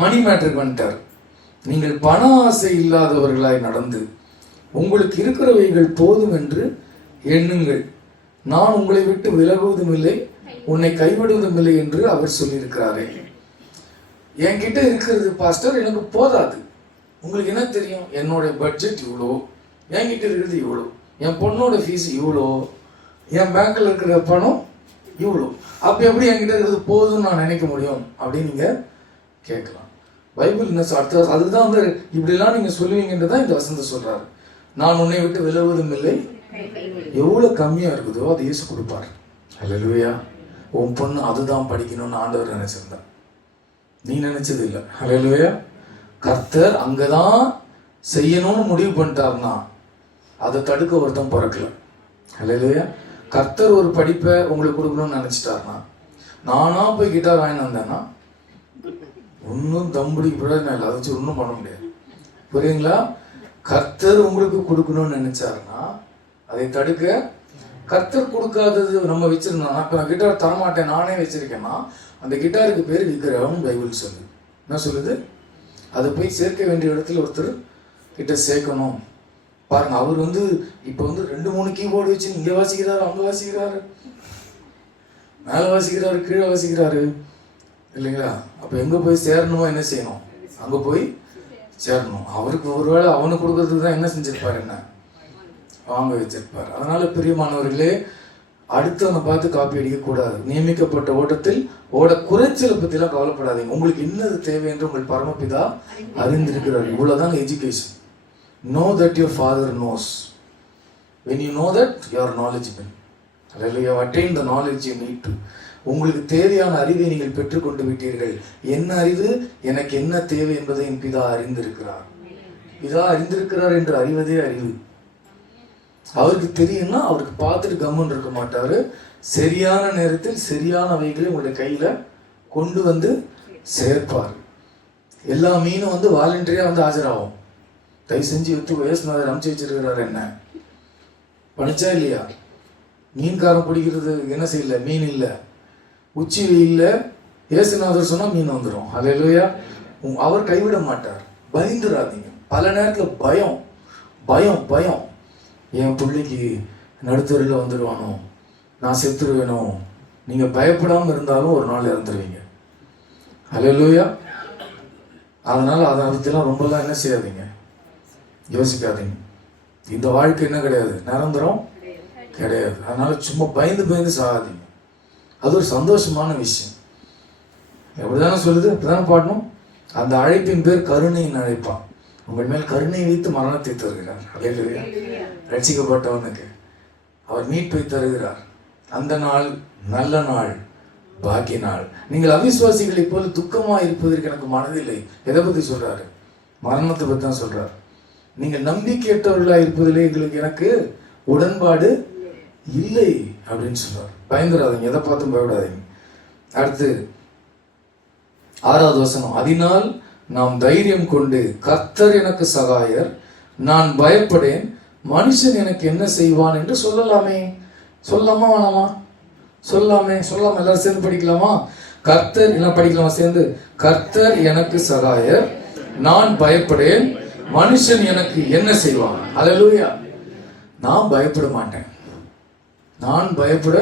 மணி மேட்டருக்கு வந்துட்டார். நீங்கள் பண ஆசை இல்லாதவர்களாய் நடந்து உங்களுக்கு இருக்கிறவைகள் போதும் என்று எண்ணுங்கள். நான் உங்களை விட்டு விலகுவதும் இல்லை, உன்னை கைவிடுவதும் இல்லை என்று அவர் சொல்லியிருக்கிறாரே. என்கிட்ட இருக்கிறது பாஸ்டர் எனக்கு போதாது. உங்களுக்கு என்ன தெரியும்? என்னோட பட்ஜெட் இவ்வளோ, என்கிட்ட இருக்கிறது இவ்வளோ, என் பொண்ணோட ஃபீஸ் இவ்வளோ, என் பேங்க்ல இருக்கிற பணம் இவ்வளோ, அப்ப எப்படி என்கிட்ட இருக்கிறது போதும்னு நான் நினைக்க முடியும் அப்படின்னு நீங்க கேட்கலாம். பைபிள் என்ன அடுத்த அதுதான் வந்து இப்படிலாம் நீங்க சொல்லுவீங்கன்றதான் இந்த வசனத்தை சொல்றாரு. நான் உன்னை விட்டு விலகுவதும் இல்லை. எவ்வளவு கம்மியா இருக்குதோ அது இயேசு கொடுப்பார். அல்லேலூயா. உன் பொண்ணு அதுதான் படிக்கணும்னு ஆண்டவர் நினைச்சிருந்தா, நீ நினைச்சது இல்லை. அல்லேலூயா. கர்த்தர் அங்கதான் செய்யணும்னு முடிவு பண்ணிட்டாருன்னா அதை தடுக்க ஒருத்தன் பிறக்கல. அல்லேலூயா. கர்த்தர் ஒரு படிப்பை உங்களுக்கு கொடுக்கணும்னு நினைச்சிட்டாருன்னா, நானா போய் கிட்டார் வாங்கிட்டு வந்தேன்னா ஒன்றும் தம்புடி பிரயோஜனம் இல்லை, அதை வச்சு ஒன்றும் பண்ண முடியாது. புரியுங்களா? கர்த்தர் உங்களுக்கு கொடுக்கணும்னு நினைச்சாருன்னா அதை தடுக்க, கர்த்தர் கொடுக்காதது நம்ம வச்சிருந்தோம்னா, இப்போ நான் கிட்டார் தரமாட்டேன் நானே வச்சிருக்கேன்னா அந்த கிட்டாருக்கு பேர் விக்கிரகம் பைபிள் சொல்லுது. என்ன சொல்லுது? அதை போய் சேர்க்க வேண்டிய இடத்துல ஒருத்தர் கிட்ட சேர்க்கணும். பாருங்க, அவர் வந்து இப்போ வந்து 2-3 கீபோர்டு வச்சு இங்கே வாசிக்கிறாரு, அங்கே வாசிக்கிறாரு, மேலே வாசிக்கிறாரு, கீழே வாசிக்கிறாரு இல்லைங்களா? அப்போ எங்கே போய் சேரணுமோ என்ன செய்யணும்? அங்கே போய் சேரணும். அவருக்கு ஒருவேளை அவனுக்கு கொடுக்கறதுக்கு தான் என்ன செஞ்சிருப்பாரு? என்ன வாங்க வச்சிருப்பார். அதனால பிரியமானவர்களே, அடுத்தவனை பார்த்து காப்பி அடிக்கக்கூடாது. நியமிக்கப்பட்ட ஓட்டத்தில் ஓட குறைச்சலை பற்றிலாம் கவலைப்படாதீங்க. உங்களுக்கு என்னது தேவை என்று உங்கள் பரமபிதா அறிந்திருக்கிறார். இவ்வளோதான் education. Know that your father knows. When you know that, you are knowledgeable. You have attained the knowledge you need to. உங்களுக்கு தேவையான அறிவை நீங்கள் பெற்றுக்கொண்டு விட்டீர்கள். என்ன அறிவு? எனக்கு என்ன தேவை என்பதை என் பிதா அறிந்திருக்கிறார். பிதா அறிந்திருக்கிறார் என்று அறிவதே அறிவு. அவருக்கு தெரியும்னா அவருக்கு பார்த்துட்டு கம்முன்னு இருக்க மாட்டாரு. சரியான நேரத்தில் சரியானவைகளை உங்களுடைய கையில கொண்டு வந்து சேர்ப்பார். எல்லா மீனும் வந்து வாலண்டரியா வந்து ஆஜராகும். தயவு செஞ்சு வித்து வயசுநாதர் அமைச்சு வச்சிருக்கிறாரு. என்ன பண்ணிச்சா இல்லையா? மீன்காரம் பிடிக்கிறது என்ன செய்யல? மீன் இல்லை. உச்சி வெயில்ல இயேசுநாதர் சொன்னா மீன் வந்துடும். அல்லேலூயா. அவர் கைவிட மாட்டார். பயந்துராதீங்க. பல நேரத்தில் பயம் பயம் பயம் என் பிள்ளைக்கு நடுத்தருவில் வந்துடுவானோ, நான் செத்துருவேனோ. நீங்க பயப்படாம இருந்தாலும் ஒரு நாள் இறந்துருவீங்க. அல்லேலூயா. அதனால அதை பற்றிலாம் ரொம்பலாம் என்ன செய்யாதீங்க, யோசிக்காதீங்க. இந்த வாழ்க்கை என்ன கிடையாது, நிரந்தரம் கிடையாது. அதனால சும்மா பயந்து பயந்து சாகாதீங்க. அது ஒரு சந்தோஷமான விஷயம். எப்படிதானே சொல்லுது, அப்படிதானே பாடணும். அந்த அழைப்பின் பேர் கருணையின் அழைப்பான். உங்கள் மேல் கருணை வைத்து மரணத்தை தருகிறார். அல்லேலூயா. ரட்சிக்கப்பட்டவனுக்கு அவர் மீட்பை தருகிறார். அந்த நாள் நல்ல நாள், பாக்கிய நாள். நீங்கள் அவிசுவாசிகளை போல துக்கமா இருப்பதற்கு எனக்கு மனதில்லை. எதை பத்தி சொல்றாரு? மரணத்தை பத்தி தான் சொல்றாரு. நீங்கள் நம்பிக்கையற்றவர்களா இருப்பதிலே எனக்கு உடன்பாடு இல்லை அப்படின்னு சொல்றாரு. பயந்துடாதீங்க, எதை பார்த்தும் பயப்படாதீங்க. அடுத்து 6வது வசனம். அதனால் நாம் தைரியம் கொண்டு கர்த்தர் எனக்கு சகாயர், நான் பயப்படேன், மனுஷன் எனக்கு என்ன செய்வான் என்று சொல்லலாமே. சொல்லாமா வேணாமா? சொல்லாமே. சொல்லாம எல்லாரும் சேர்ந்து படிக்கலாமா? கர்த்தர் எல்லாம் படிக்கலாமா சேர்ந்து? கர்த்தர் எனக்கு சகாயர், நான் பயப்படேன், மனுஷன் எனக்கு என்ன செய்வான். அல்லேலூயா. நான் பயப்பட மாட்டேன். நான் பயப்பட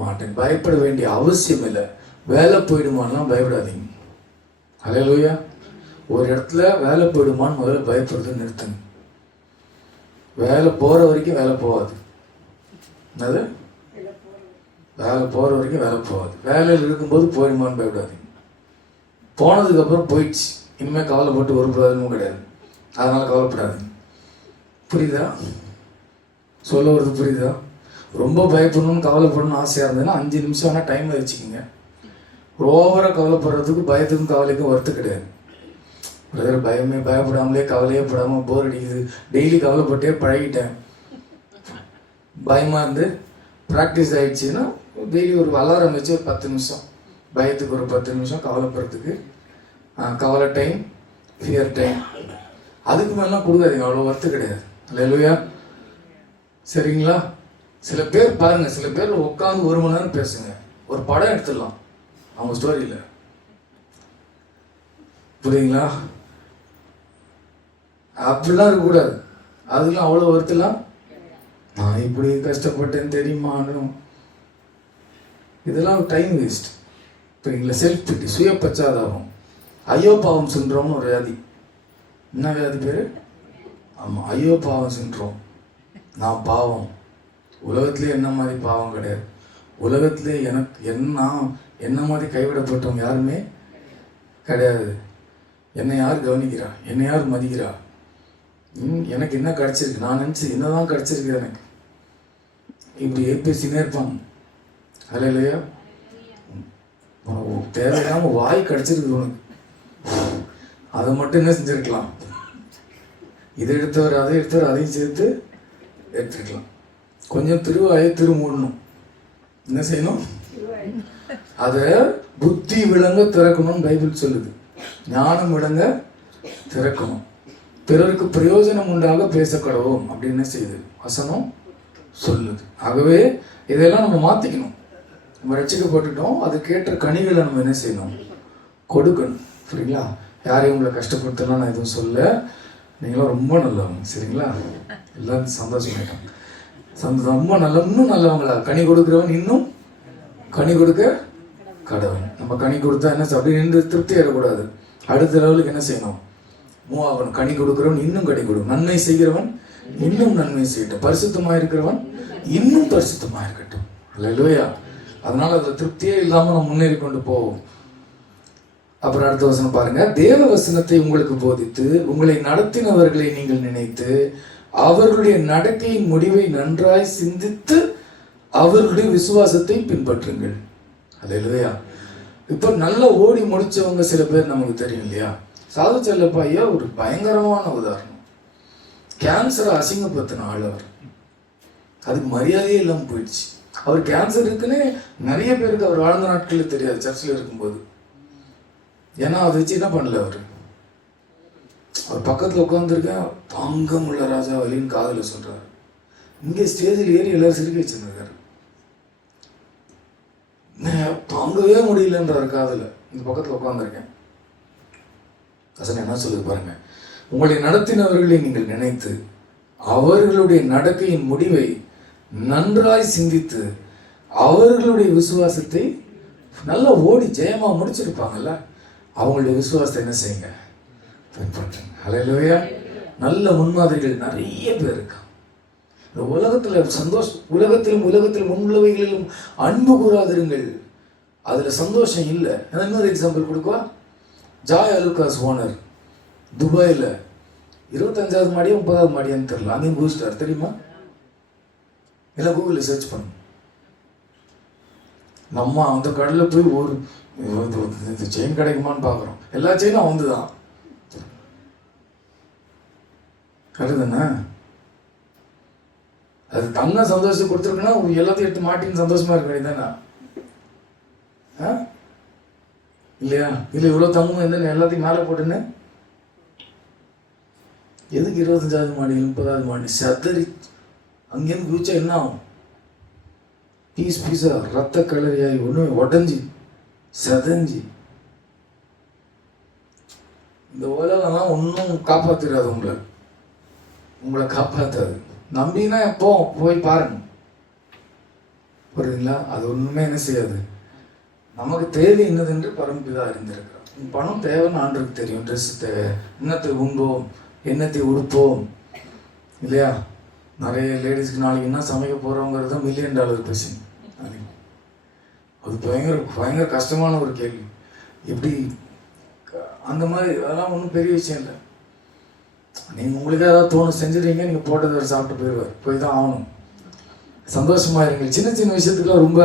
மாட்டேன். பயப்பட வேண்டிய அவசியம் இல்லை. வேலை போயிடுமான்லாம் பயப்படாதீங்க. அல்லேலூயா. ஒரு இடத்துல வேலை போயிடுமான்னு முதல்ல பயப்படுறது நிறுத்துங்க. வேலை போற வரைக்கும் வேலை போகாது. அது வேலை போகிற வரைக்கும் வேலை போகாது. வேலையில் இருக்கும்போது போயிடுமான்னு பயப்படாதீங்க. போனதுக்கப்புறம் போயிடுச்சு, இனிமேல் கவலைப்பட்டு ஒரு பிரயோஜனமும் கிடையாது. அதனால் கவலைப்படாதீங்க. புரியுதா? சொல்ல வருது புரியுதா? ரொம்ப பயப்படணும்னு கவலைப்படணும்னு ஆசையாக இருந்ததுன்னா 5 நிமிஷம் ஆனால் டைம் வச்சுக்கோங்க. ஓவராக கவலைப்படுறதுக்கு பயத்துக்கும் கவலைக்கும் வருத்து கிடையாது. பிரதர் பயப்படாமலே கவலையே படாமல் போர் அடிக்குது, டெய்லி கவலைப்பட்டே பழகிட்டேன், பயமாக இருந்து ப்ராக்டிஸ் ஆகிடுச்சின்னா டெய்லி ஒரு அலாரம் வச்சு ஒரு 10 நிமிஷம், பயத்துக்கு ஒரு 10 நிமிஷம், கவலைப்படுறதுக்கு கவலை டைம், ஃபியர் டைம், அதுக்கு மேலாம் கொடுக்காதீங்க. அவ்வளோ வருத்து கிடையாது. அல்லேலூயா. சரிங்களா? சில பேர் பாருங்கள், சில பேர் உட்காந்து 1 மணி நேரம் பேசுங்க, ஒரு படம் எடுத்துடலாம் அவங்க ஸ்டோரியில். புரியுங்களா? அப்படிலாம் இருக்கக்கூடாது. அதுலாம் அவ்வளோ வருத்தலாம். நான் இப்படி கஷ்டப்பட்டேன்னு தெரியுமான்னு, இதெல்லாம் டைம் வேஸ்ட். புரியுங்களா? செல்ஃப் பிட்டி, சுய பச்சாதாபம், ஐயோ பாவம் சிண்ட்ரோம்னு ஒரு வியாதி. என்ன வியாதி பேர்? ஆமாம், ஐயோ பாவம் சிண்ட்ரோம். நான் பாவம், உலகத்திலே என்ன மாதிரி பாவம் கிடையாது. உலகத்திலே என்ன மாதிரி கைவிடப்பட்டவங்க யாருமே கிடையாது. என்னை யார் கவனிக்கிறா, என்னை யார் மதிக்கிறா, எனக்கு என்ன கிடச்சிருக்கு, நான் நினச்சி என்னதான் கிடச்சிருக்கு எனக்கு, இப்படி பேசினே இருப்பாங்க. அல்லேலூயா. தேவையில்லாமல் வாய் கிடச்சிருக்கு உனக்கு, அதை மட்டும் என்ன செஞ்சுருக்கலாம், இதை எடுத்தவர் அதை எடுத்தவர் அதையும் சேர்த்து எடுத்துருக்கலாம். கொஞ்சம் திருவாயை மூடணும். என்ன செய்யணும்? அதை புத்தி விளங்க திறக்கணும்னு பைபிள் சொல்லுது. ஞானம் விளங்க திறக்கணும். பிறருக்கு பிரயோஜனம் உண்டாக பேசக்கடவோம் அப்படின்னு செய்யுது வசனம் சொல்லுது. ஆகவே இதெல்லாம் நம்ம மாற்றிக்கணும். நம்ம ரட்சிக்கப்பட்டுட்டோம், அதுக்கேற்ற கனிகளை நம்ம என்ன செய்யணும்? கொடுக்கணும். சரிங்களா? யாரையும் உங்களை கஷ்டப்படுத்தலாம் நான் எதுவும் சொல்ல. நீங்களாம் ரொம்ப நல்லவங்க. சரிங்களா? எல்லாம் சந்தோஷமாயிட்டாங்க. ரொம்ப இன்னும் நல்லவங்களா? கனி கொடுக்குறவன் இன்னும் கனி கொடுக்க கடவுள். நம்ம கனி கொடுத்தா என்ன அப்படி நின்று திருப்தி ஆகக்கூடாது. அடுத்த லெவலுக்கு என்ன செய்யணும்? மூவ் ஆகணும். கனி கொடுக்குறவன் இன்னும் கனி கொடுக்கும். நன்மை செய்கிறவன் இன்னும் நன்மை செய்யட்டும். பரிசுத்தமாக இருக்கிறவன் இன்னும் பரிசுத்தமாக இருக்கட்டும். அல்லேலூயா. அதனால அதில் திருப்தியே இல்லாமல் நம்ம முன்னேறி கொண்டு போவோம். அப்புறம் அடுத்த வசனம் பாருங்க. தேவ வசனத்தை உங்களுக்கு போதித்து உங்களை நடத்தினவர்களை நீங்கள் நினைத்து அவர்களுடைய நடக்கையின் முடிவை நன்றாய் சிந்தித்து அவர்களுடைய விசுவாசத்தை பின்பற்றுங்கள். அல்லேலூயா. இப்போ நல்லா ஓடி முடிச்சவங்க சில பேர் நமக்கு தெரியும் இல்லையா? சாது செல்லப்பா ஐயா ஒரு பயங்கரமான உதாரணம். கேன்சரை அசிங்கப்படுத்தின ஆள் அவர். அதுக்கு மரியாதையே இல்லாமல் போயிடுச்சு. அவர் கேன்சர் இருக்குன்னு நிறைய பேருக்கு அவர் வாழ்ந்த நாட்களில் தெரியாது சர்ச்சில் இருக்கும்போது. ஏன்னா அதை வச்சு என்ன பண்ணல அவர் பக்கத்தில் உட்காந்துருக்கேன், தங்கமுள்ள ராஜா வலின்னு காதில் சொல்றாரு. இங்கே ஸ்டேஜில் ஏறி எல்லாரும் சிரிக்க வச்சிருந்தாரு. தாங்கவே முடியலன்றாரு காதில். இந்த பக்கத்தில் உட்காந்துருக்கேன். வசனம் என்ன சொல்லுது பாருங்க. உங்களை நடத்தினவர்களை நீங்கள் நினைத்து அவர்களுடைய நடக்கையின் முடிவை நன்றாய் சிந்தித்து அவர்களுடைய விசுவாசத்தை நல்லா ஓடி ஜெயமா முடிச்சிருப்பாங்கல்ல, அவங்களுடைய விசுவாசத்தை என்ன செய்யுங்க? பின்பற்றுங்க. அல்லேலூயா. நல்ல முன்மாதிரிகள் நிறைய பேர் இருக்காங்க. இந்த உலகத்திலும் முன்னுள்ளவைகளிலும் அன்பு கூறாதிருங்கள். அதுல சந்தோஷம் இல்லை. இன்னொரு எக்ஸாம்பிள் கொடுக்குவா. ஜாய் அலுகாஸ் ஓனர் துபாயில் 25வது மாடியா 30வது மாடியான்னு தெரியல, அங்கேயும் குதிச்சிட்டார். தெரியுமா? எல்லாம் கூகுளில் சர்ச் பண்ணும். நம்ம அந்த கடையில் போய் ஒரு செயின் கிடைக்குமான்னு பார்க்குறோம். எல்லா செயினும் வந்து தான் கருதுண்ணா. அது தங்க சந்தோஷம் கொடுத்துருக்குன்னா எல்லாத்தையும் எடுத்து மாட்டின்னு சந்தோஷமா இருக்க வேண்டியதானே இல்லையா? இல்லை இவ்வளோ தங்கம் எந்த எல்லாத்தையும் மேலே போட்டுன்னு எதுக்கு 25வது மாடி 30வது மாடி சதறி அங்கேருந்து குதிச்சா என்ன ஆகும்? பீஸா ரத்த கலரியாகி ஒன்றுமே உடஞ்சி செதஞ்சி. இந்த உலகம்லாம் ஒன்றும் காப்பாற்றிடாது. உங்களை காப்பாற்றாது. நம்பினா எப்போ போய் பாருங்க. புரியுதுங்களா? அது ஒன்றுமே என்ன செய்யாது. நமக்கு தேவை என்னதென்று பரம்பிதா அறிந்திருக்கிறோம். பணம் தேவைன்னு ஆண்டருக்கு தெரியும். ட்ரெஸ் தேவை, என்னத்தை உண்போம், என்னத்தை உடுப்போம் இல்லையா? நிறைய லேடிஸ்க்கு நாளைக்கு என்ன சமைக்க போகிறோங்கிறது $1 மில்லியன் கொஸ்டின். அது பயங்கர கஷ்டமான ஒரு கேள்வி. எப்படி அந்த மாதிரி அதெல்லாம் ஒன்றும் பெரிய விஷயம் இல்லை. நீங்கள் உங்களுக்கு ஏதாவது தோணும் செஞ்சுருவீங்க, நீங்கள் போட்டதை சாப்பிட்டு போயிடுவார், போய் தான் ஆகணும். சந்தோஷமா இருங்க. சின்ன சின்ன விஷயத்துக்குலாம் ரொம்ப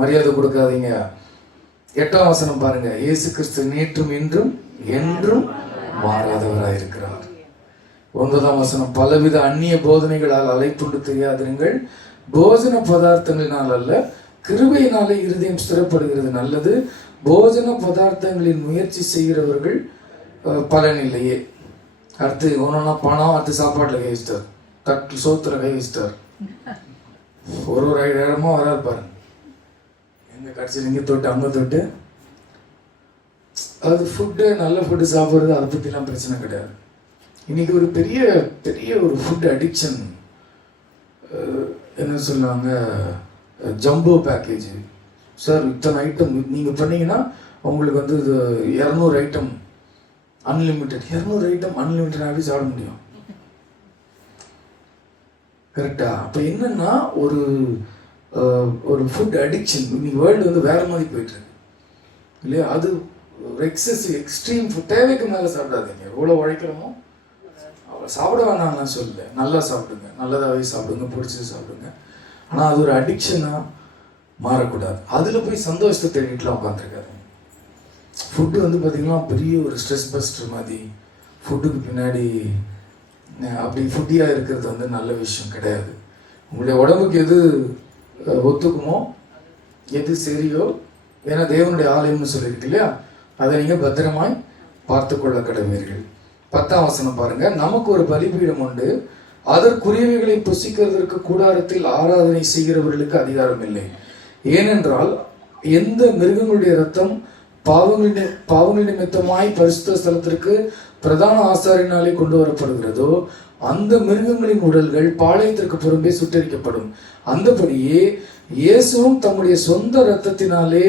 மரியாதை கொடுக்காதீங்க. 8ஆம் வசனம் பாருங்க. இயேசு கிறிஸ்து நேற்றும் இன்றும் என்றும் மாறாதவராயிருக்கிறார். 9ஆம் வசனம். பலவித அந்நிய போதனைகளால் அலைப்புண்டு தெரியாதிருங்கள், போஜன பதார்த்தங்களினால் அல்ல கிருபையினாலே இருதயம் ஸ்திரப்படுகிறது நல்லது. போஜன பதார்த்தங்களின் முயற்சி செய்கிறவர்கள் பலன் இல்லையே. அடுத்து ஒன்றா பணம், அடுத்து சாப்பாட்டில் கை வச்சிட்டார், தட்டு சோத்துல கை வச்சிட்டார். ஒரு இடமா வராது பாருங்க. எங்க கடைசியில் இங்கே தொட்டு அங்கே தொட்டு. அது ஃபுட்டு, நல்ல ஃபுட்டு சாப்பிட்றது, அதை பற்றிலாம் பிரச்சனை கிடையாது. இன்னைக்கு ஒரு பெரிய பெரிய ஒரு ஃபுட் அடிக்ஷன். என்ன சொல்லுவாங்க, ஜம்போ பேக்கேஜ். சார் இத்தனை ஐட்டம் நீங்கள் பண்ணீங்கன்னா உங்களுக்கு வந்து 200 ஐட்டம் அன்லிமிட்டெட். 200 ஐட்டம் அன்லிமிட்டடாகவே சாப்பிட முடியும். கரெக்டா? அப்போ என்னன்னா ஒரு ஃபுட் அடிக்ஷன் இன்னைக்கு வேர்ல்டு வந்து வேற மாதிரி போயிட்டு இருக்கு இல்லையா? அது எக்ஸசிவ் எக்ஸ்ட்ரீம் ஃபுட். தேவைக்கு மேலே சாப்பிடாதீங்க. எவ்வளோ உழைக்கிறோமோ அவ்வளோ சாப்பிட வேணாம் நான் சொல்லலை. நல்லா சாப்பிடுங்க, நல்லதாகவே சாப்பிடுங்க, பிடிச்சது சாப்பிடுங்க. ஆனால் அது ஒரு அடிக்ஷனாக மாறக்கூடாது. அதில் போய் சந்தோஷத்தை தேடிட்டுலாம் உட்காந்துருக்காரு. ஃபுட்டு வந்து பார்த்திங்கன்னா பெரிய ஒரு ஸ்ட்ரெஸ் பஸ்டர் மாதிரி. ஃபுட்டுக்கு பின்னாடி அப்படி ஃபுட்டியாக இருக்கிறது வந்து நல்ல விஷயம் கிடையாது. உங்களுடைய உடம்புக்கு எது ஒத்துக்குமோ, எது சரியோ, ஏன்னா தேவனுடைய ஆலயம்னு சொல்லியிருக்கு இல்லையா, அதை நீங்கள் பத்திரமாய் பார்த்து கொள்ள கடவீர்கள். 10ஆம் வசனம் பாருங்க. நமக்கு ஒரு பலிபீடம் உண்டு, அதற்குரியவைகளை புசிக்கிறதற்கு கூடாரத்தில் ஆராதனை செய்கிறவர்களுக்கு அதிகாரம் இல்லை. ஏனென்றால் எந்த மிருகங்களுடைய ரத்தம் பாவங்கள் நிமித்தமாய் பரிசுத்த ஸ்தலத்திற்கு பிரதான ஆசாரினாலே கொண்டு வரப்படுகிறதோ அந்த மிருகங்களின் உடல்கள் பாளையத்திற்கு புறம்பே சுட்டரிக்கப்படும். அந்தபடியே இயேசுவும் தம்முடைய சொந்த இரத்தத்தினாலே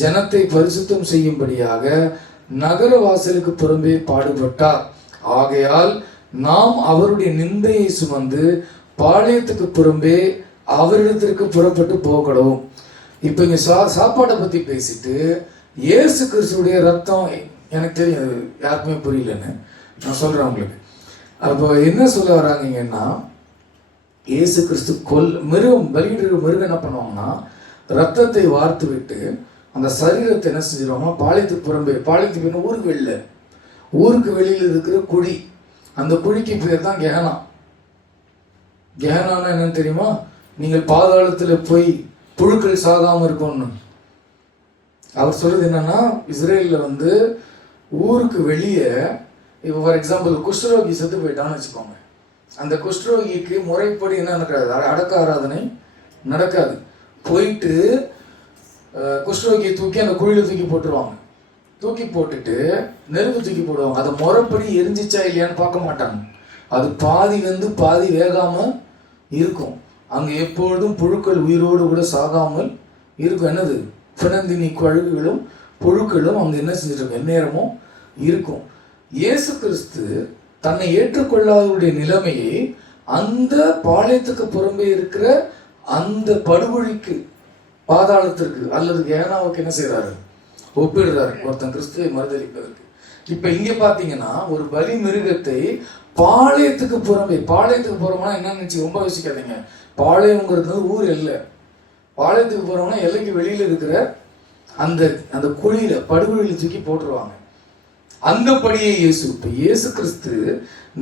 ஜனத்தை பரிசுத்தம் செய்யும்படியாக நகர வாசலுக்கு புறம்பே பாடுபட்டார். ஆகையால் நாம் அவருடைய நிந்தையை சுமந்து பாளையத்துக்கு புறம்பே அவரிடத்திற்கு புறப்பட்டு போகணும். இப்ப இங்க சாப்பாட்டை பத்தி பேசிட்டு இயேசு கிறிஸ்துடைய ரத்தம், எனக்கு தெரியும் யாருக்குமே புரியலன்னு நான் சொல்றேன் உங்களுக்கு. அப்போ என்ன சொல்ல வராங்கன்னா, இயேசு கிறிஸ்து மிருகம் பலியிடுற மிருகம் என்ன பண்ணுவாங்கன்னா ரத்தத்தை வார்த்து விட்டு அந்த சரீரத்தை என்ன செஞ்சிருவாங்க, பாளையத்துக்கு புறம்பே, பாளையத்துக்கு ஊருக்கு வெளியில் இருக்கிற குழி, அந்த குழிக்கு பேர் தான் கெஹனா. கெஹனான்னா என்னன்னு தெரியுமா? நீங்கள் பாதாளத்தில் போய் புழுக்கள் சாகாமல் இருக்கும்னு அவர் சொல்றது. என்னன்னா, இஸ்ரேலில் வந்து ஊருக்கு வெளியே, இப்போ ஃபார் எக்ஸாம்பிள் குஷ்டரோகி செத்து போயிட்டான்னு வச்சுக்கோங்க, அந்த குஷ்டரோகிக்கு முறைப்படி என்ன நடக்காது, அடக்க ஆராதனை நடக்காது. போயிட்டு குஷ்டரோகியை தூக்கி அந்த குழியில தூக்கி போட்டுருவாங்க. தூக்கி போட்டுட்டு நெருப்பு தூக்கி போடுவாங்க. அதை முறைப்படி எரிஞ்சிச்சா இல்லையான்னு பார்க்க மாட்டாங்க. அது பாதி வந்து பாதி வேகாம இருக்கும். அங்கே எப்பொழுதும் புழுக்கள் உயிரோடு கூட சாகாமல் இருக்கும். என்னது, பிணந்தினி கழுகுகளும் புழுக்களும் அங்கே என்ன செஞ்சிருக்கும், எந்நேரமும் இருக்கும். இயேசு கிறிஸ்து தன்னை ஏற்றுக்கொள்ளாதவருடைய நிலைமையை அந்த பாளையத்துக்கு புறம்பே இருக்கிற அந்த படுகொழிக்கு, பாதாளத்திற்கு அல்லது கேனாவுக்கு என்ன செய்யறாரு, ஒப்பிடுறாரு ஒருத்தன் கிறிஸ்துவை மறுதளிப்பதற்கு. இப்ப இங்க பாத்தீங்கன்னா ஒரு பலி மிருகத்தை பாளையத்துக்கு புறம்னா என்ன நினைச்சு ரொம்ப யோசிக்காதீங்க. பாளையம்ங்கிறது ஊர் எல்லை. பாளையத்துக்கு போறோம்னா எல்லைக்கு வெளியில இருக்கிற அந்த அந்த குழியில படுகொழியில தூக்கி போட்டுருவாங்க. அந்த படியே இயேசு கிறிஸ்து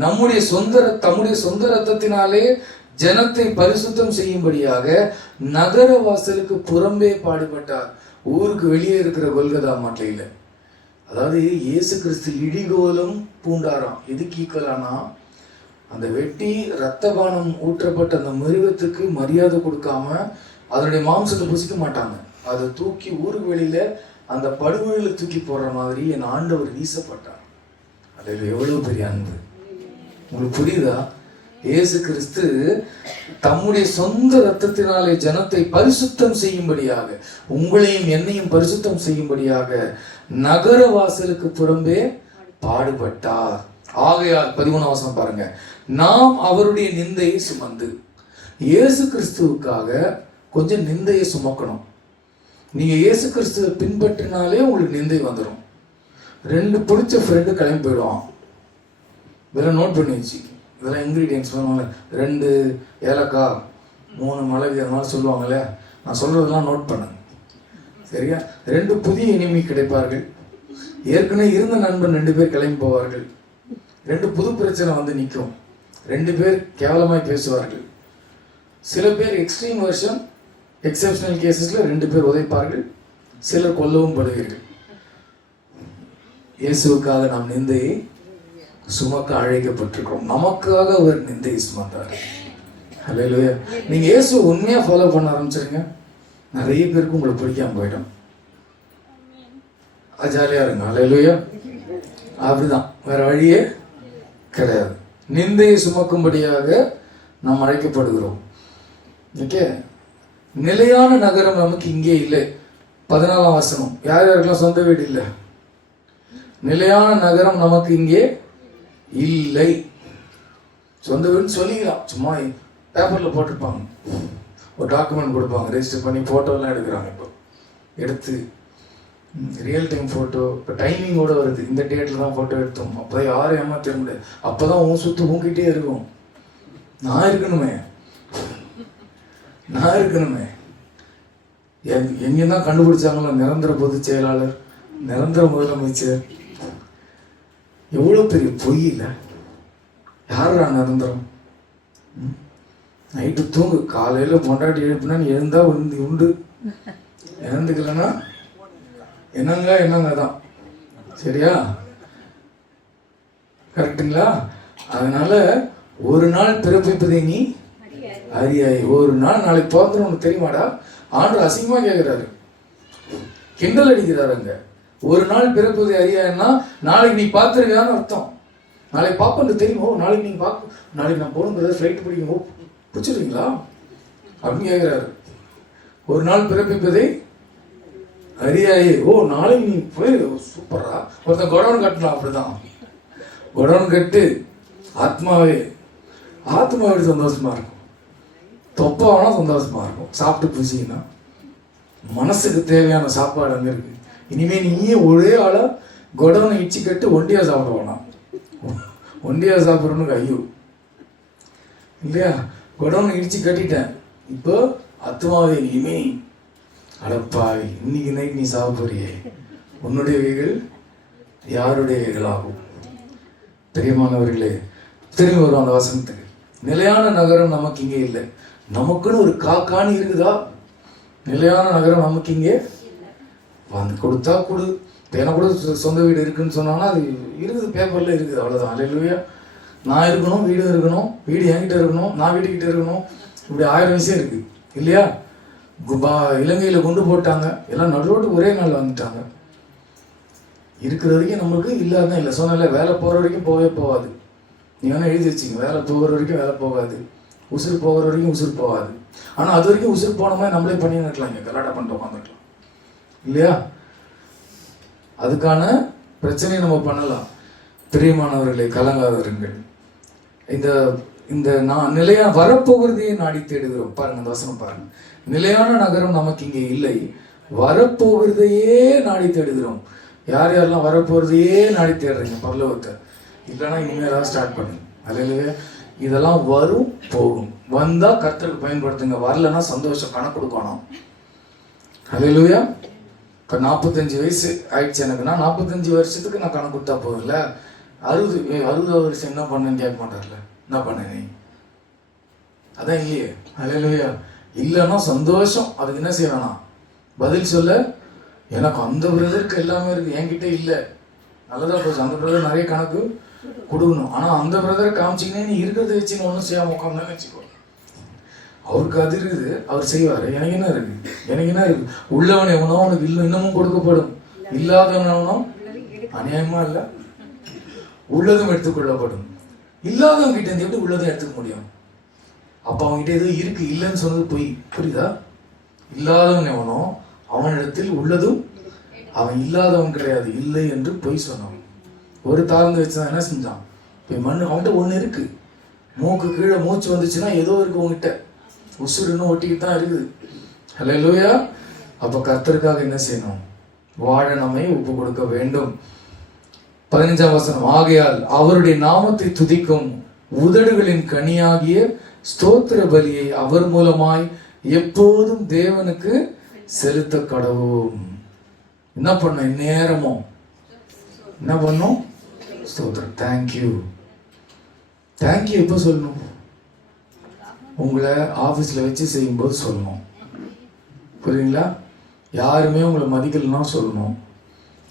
தம்முடைய சொந்த ரத்தத்தினாலே ஜனத்தை பரிசுத்தம் செய்யும்படியாக நகர வாசலுக்கு புறம்பே பாடுபட்டார். ஊருக்கு வெளியே இருக்கிற கொல்கதா மாட்டையில. அதாவது இயேசு கிறிஸ்து இடிகோலும் பூண்டாராம். எதுக்கு ஈக்குவலானா, அந்த வெட்டி ரத்தபானம் ஊற்றப்பட்ட அந்த மிருகத்துக்கு மரியாதை கொடுக்காம அதனுடைய மாம்சத்தை புசிக்க மாட்டாங்க. அதை தூக்கி ஊருக்கு வெளியில அந்த படுகொழியில தூக்கி போடுற மாதிரி என் ஆண்டவர் வீசப்பட்டார். அதில் எவ்வளவு பெரிய அன்பு உங்களுக்கு புரியுதா? இயேசு கிறிஸ்து தம்முடைய சொந்த ரத்தத்தினாலே ஜனத்தை பரிசுத்தம் செய்யும்படியாக, உங்களையும் என்னையும் பரிசுத்தம் செய்யும்படியாக நகர வாசலுக்கு புறம்பே பாடுபட்டார். ஆகையால் 13ஆம் வசனம் பாருங்க. நாம் அவருடைய நிந்தையை சுமந்து, இயேசு கிறிஸ்துவுக்காக கொஞ்சம் நிந்தையை சுமக்கணும். நீங்கள் இயேசு கிறிஸ்துவை பின்பற்றினாலே உங்களுக்கு நிந்தை வந்துடும். 2 பிடிச்ச ஃப்ரெண்டு கிளம்பி போயிடுவான். இதெல்லாம் நோட் பண்ணி வச்சு, இதெல்லாம் இன்க்ரீடியன்ஸ் பண்ணுவாங்க. 2 ஏலக்காய் 3 மிளகு அந்த மாதிரி சொல்லுவாங்களே, நான் சொல்கிறதெல்லாம் நோட் பண்ணுங்க சரியா. 2 புதிய இனிமை கிடைப்பார்கள். ஏற்கனவே இருந்த நண்பன் 2 பேர் கிளம்பி போவார்கள். 2 புது பிரச்சனை வந்து நிற்கும். 2 பேர் கேவலமாய் பேசுவார்கள். சில பேர் எக்ஸ்ட்ரீம் வெர்ஷன், எக்ஸப்ஷனல் கேசஸில் 2 பேர் உதைப்பார்கள். சிலர் கொல்லவும் படுவீர்கள். இயேசுவுக்காக நாம் நிந்தையை சுமக்க அழைக்கப்பட்டிருக்கிறோம். நமக்காக அவர் நிந்தையை சுமந்தார். ஹல்லேலூயா. நீங்கள் இயேசு உண்மையாக ஃபாலோ பண்ண ஆரம்பிச்சிருங்க, நிறைய பேருக்கு உங்களை பிடிக்காம போயிடும். ஜாலியாக இருங்க. ஹல்லேலூயா. அப்படிதான், வேற வழியே கிடையாது. நிந்தையை சுமக்கும்படியாக நாம் அழைக்கப்படுகிறோம். ஓகே. நிலையான நகரம் நமக்கு இங்கே இல்லை. 14ஆம் வசனம், யார் யாருக்கெல்லாம் சொந்த வீடு இல்லை? நிலையான நகரம் நமக்கு இங்கே இல்லை. சொந்த வீடுன்னு சொல்லிக்கலாம், சும்மா பேப்பரில் போட்டிருப்பாங்க, ஒரு டாக்குமெண்ட் கொடுப்பாங்க, ரெஜிஸ்டர் பண்ணி ஃபோட்டோலாம் எடுக்கிறாங்க. இப்போ எடுத்து ரியல் டைம் ஃபோட்டோ, இப்போ டைமிங்கோடு வருது, இந்த டேட்டில் தான் ஃபோட்டோ எடுத்தோம். அப்போ தான் யாரும் ஏமாற்ற முடியாது. அப்போ தான் உன் சுற்று உங்ககிட்டே இருக்கும். நான் இருக்கணுமே. எங்கே தான் கண்டுபிடிச்சாங்களோ நிரந்தர பொதுச் செயலாளர், நிரந்தர முதலமைச்சர், எவ்வளோ பெரிய பொய் இல்லை? யாரா நிரந்தரம்? நைட்டு தூங்கு, காலையில் பொண்டாட்டி எழுப்புனா நீ எழுந்தா உண்டு, இறந்துக்கலன்னா என்னங்க தான். சரியா? கரெக்டுங்களா? அதனால ஒரு நாள் பிறப்பிப்பதை நீ அறியாய். ஒரு நாள் நாளைக்கு பிறந்துடும் உனக்கு தெரியுமாடா? ஆண்டு அசிங்கமா கேட்கிறாரு, கிண்டல் அடிக்கிறாரு. அங்க ஒரு நாள் பிறப்பதை அறியான்னா நாளைக்கு நீ பார்த்துருக்கான்னு அர்த்தம். நாளைக்கு பார்ப்பது தெரியுமோ? நாளைக்கு நீங்க பார்க்க, நாளைக்கு நான் போகணும், ஃப்ளைட் பிடிக்குமோ, பிடிச்சிருக்கீங்களா அப்படின்னு கேட்கிறாரு. ஒரு நாள் பிறப்பிப்பதை அறியாயே. ஓ, நாளைக்கு நீ போய் சூப்பரா ஒருத்தன் குடவன் கட்டலாம். அப்படிதான் குடவன் கட்டு ஆத்மாவே சந்தோஷமா இருக்கும். தொப்பாவனா சந்தோஷமா இருக்கும். சாப்பிட்டு புசிங்கன்னா மனசுக்கு தேவையான சாப்பாடு அங்கே இருக்கு. இனிமே நீயே ஒரே ஆளா குடவனை இச்சி கட்டு ஒண்டியா சாப்பிடுவானா? ஒண்டியா சாப்பிட்றவனுக்கு ஐயோ இல்லையா? குடவனை இடிச்சு கட்டிட்டேன், இப்போ ஆத்மாவே இனிமே அடப்பாவி இன்னைக்கு நைட் நீ சாப்பிட்றியே, உன்னுடைய கைகள் யாருடைய கைகளாகும்? பிரியமானவர்களே, திரும்பி வரும் அந்த வசனத்துக்கு. நிலையான நகரம் நமக்கு இங்கே இல்லை. நமக்குன்னு ஒரு காணி இருக்குதா? நிலையான நகரம் நமக்கு இங்கே வந்து கொடுத்தா கொடு. எனக்கு கூட சொந்த வீடு இருக்குன்னு சொன்னாங்கன்னா அது இருக்குது, பேப்பரில் இருக்குது, அவ்வளோதான். அல்லேலூயா. நான் இருக்கணும், வீடு இருக்கணும், வீடு என்கிட்ட இருக்கணும், நான் வீட்டுக்கிட்ட இருக்கணும். இப்படி 1000 விஷயம் இருக்குது இல்லையா? இலங்கையில் கொண்டு போட்டாங்க, எல்லாம் நடுரோட்டு ஒரே நாள் வந்துட்டாங்க. இருக்கிற வரைக்கும் நம்மளுக்கு இல்லாதான் இல்லை. சொன்னால வேலை போகிற வரைக்கும் போகாது. நீ வேணால் எழுதி வச்சிங்க, வேலை போகிற வரைக்கும் வேலை போகாது, உசுறு போகிற வரைக்கும் உசுறு போகாது. ஆனால் அது வரைக்கும் உசுறு போன மாதிரி நம்மளே பண்ணின்னு இருக்கலாம், இங்கே கலாட்டா பண்ணிட்டு உட்காந்துருக்கலாம் இல்லையா? அதுக்கான பிரச்சனையை நம்ம பண்ணலாம். பிரியமானவர்களை, கலங்காதவர்கள். இந்த நான் நிலையா வரப்போகிறதையே நாடி தேடுகிறோம். பாருங்க அந்த வசனம் பாருங்க. நிலையான நகரம் நமக்கு இங்கே இல்லை, வரப்போகிறதையே நாடி தேடுகிறோம். யார் யாரெல்லாம் வரப்போகிறதையே நாடி தேடுறீங்க பரலோகத்தை? இல்லைன்னா இனிமேல் ஏதாவது ஸ்டார்ட் பண்ணுங்க. அல்லேலூயா. இதெல்லாம் வரும் போகும். வந்தா கர்த்தருக்கு பயன்படுத்துங்க, வரலன்னா சந்தோஷம் கணக்கு கொடுக்கணும். அல்லேலூயா. இப்போ 45 வயசு ஆயிடுச்சு எனக்குன்னா 45 வருஷத்துக்கு நான் கணக்கு கொடுத்தா போதில்ல. 60 வருஷம் என்ன பண்ணேன்னு கேட்க மாட்டார்ல, என்ன பண்ண நீ? அதான் இல்லையே. அல்லேலூயா. இல்லைன்னா சந்தோஷம். அதுக்கு என்ன செய்யணும்னா பதில் சொல்ல, எனக்கு அந்த பிரதருக்கு எல்லாமே இருக்கு, என்கிட்ட இல்லை, நல்லதா போச்சு. அந்த பிரதர் நிறைய கணக்கு கொடுக்கணும். ஆனால் அந்த பிரதரை காமிச்சிங்கன்னா நீ இருக்கிறத வச்சு ஒன்றும் செய்யாமல் உட்காந்தான்னு வச்சுக்கோ. அவருக்கு அது இருக்குது, அவர் செய்வார். எனக்கு என்ன இருக்கு? உள்ளவன் எவனோ அவனுக்கு இன்னமும் கொடுக்கப்படும், இல்லாதவன் எவனோ அநியாயமா இல்லை உள்ளதும் எடுத்துக்கொள்ளப்படும். இல்லாதவங்க கிட்ட இருந்து எப்படி உள்ளதும் எடுத்துக்க முடியும்? அப்போ அவங்ககிட்ட ஏதோ இருக்கு, இல்லைன்னு சொன்னது பொய். புரியுதா? இல்லாதவன் எவனோ அவனிடத்தில் உள்ளதும், அவன் இல்லாதவன் கிடையாது, இல்லை என்று பொய் சொன்னான். ஒரு தாழ்ந்து வச்சுதான் என்ன செஞ்சான்? இப்போ மண்ணு அவன்கிட்ட ஒன்று இருக்கு. மூக்கு கீழே மூச்சு வந்துச்சுன்னா ஏதோ இருக்கு உங்ககிட்ட, உசுறுன்னு ஒட்டிக்கிட்டு தான் இருக்குது. அல்லேலூயா. அப்ப கர்த்தருக்காக என்ன செய்யணும்? வாழ நம்மை ஒப்பு கொடுக்க வேண்டும். 15ஆம் வசனம், ஆகையால் அவருடைய நாமத்தை துதிக்கும் உதடுகளின் கனியாகிய ஸ்தோத்திர பலியை அவர் மூலமாய் எப்போதும் தேவனுக்கு செலுத்த கடவும். என்ன பண்ணும்? இந்நேரமும் என்ன பண்ணும்? ஸ்தோத்திரம். தேங்க்யூ. தேங்க்யூ எப்போ சொல்லணும்? உங்களை ஆஃபீஸில் வச்சு செய்யும்போது சொல்லணும். புரியுங்களா? யாருமே உங்களை மதிக்கலைன்னா சொல்லணும்.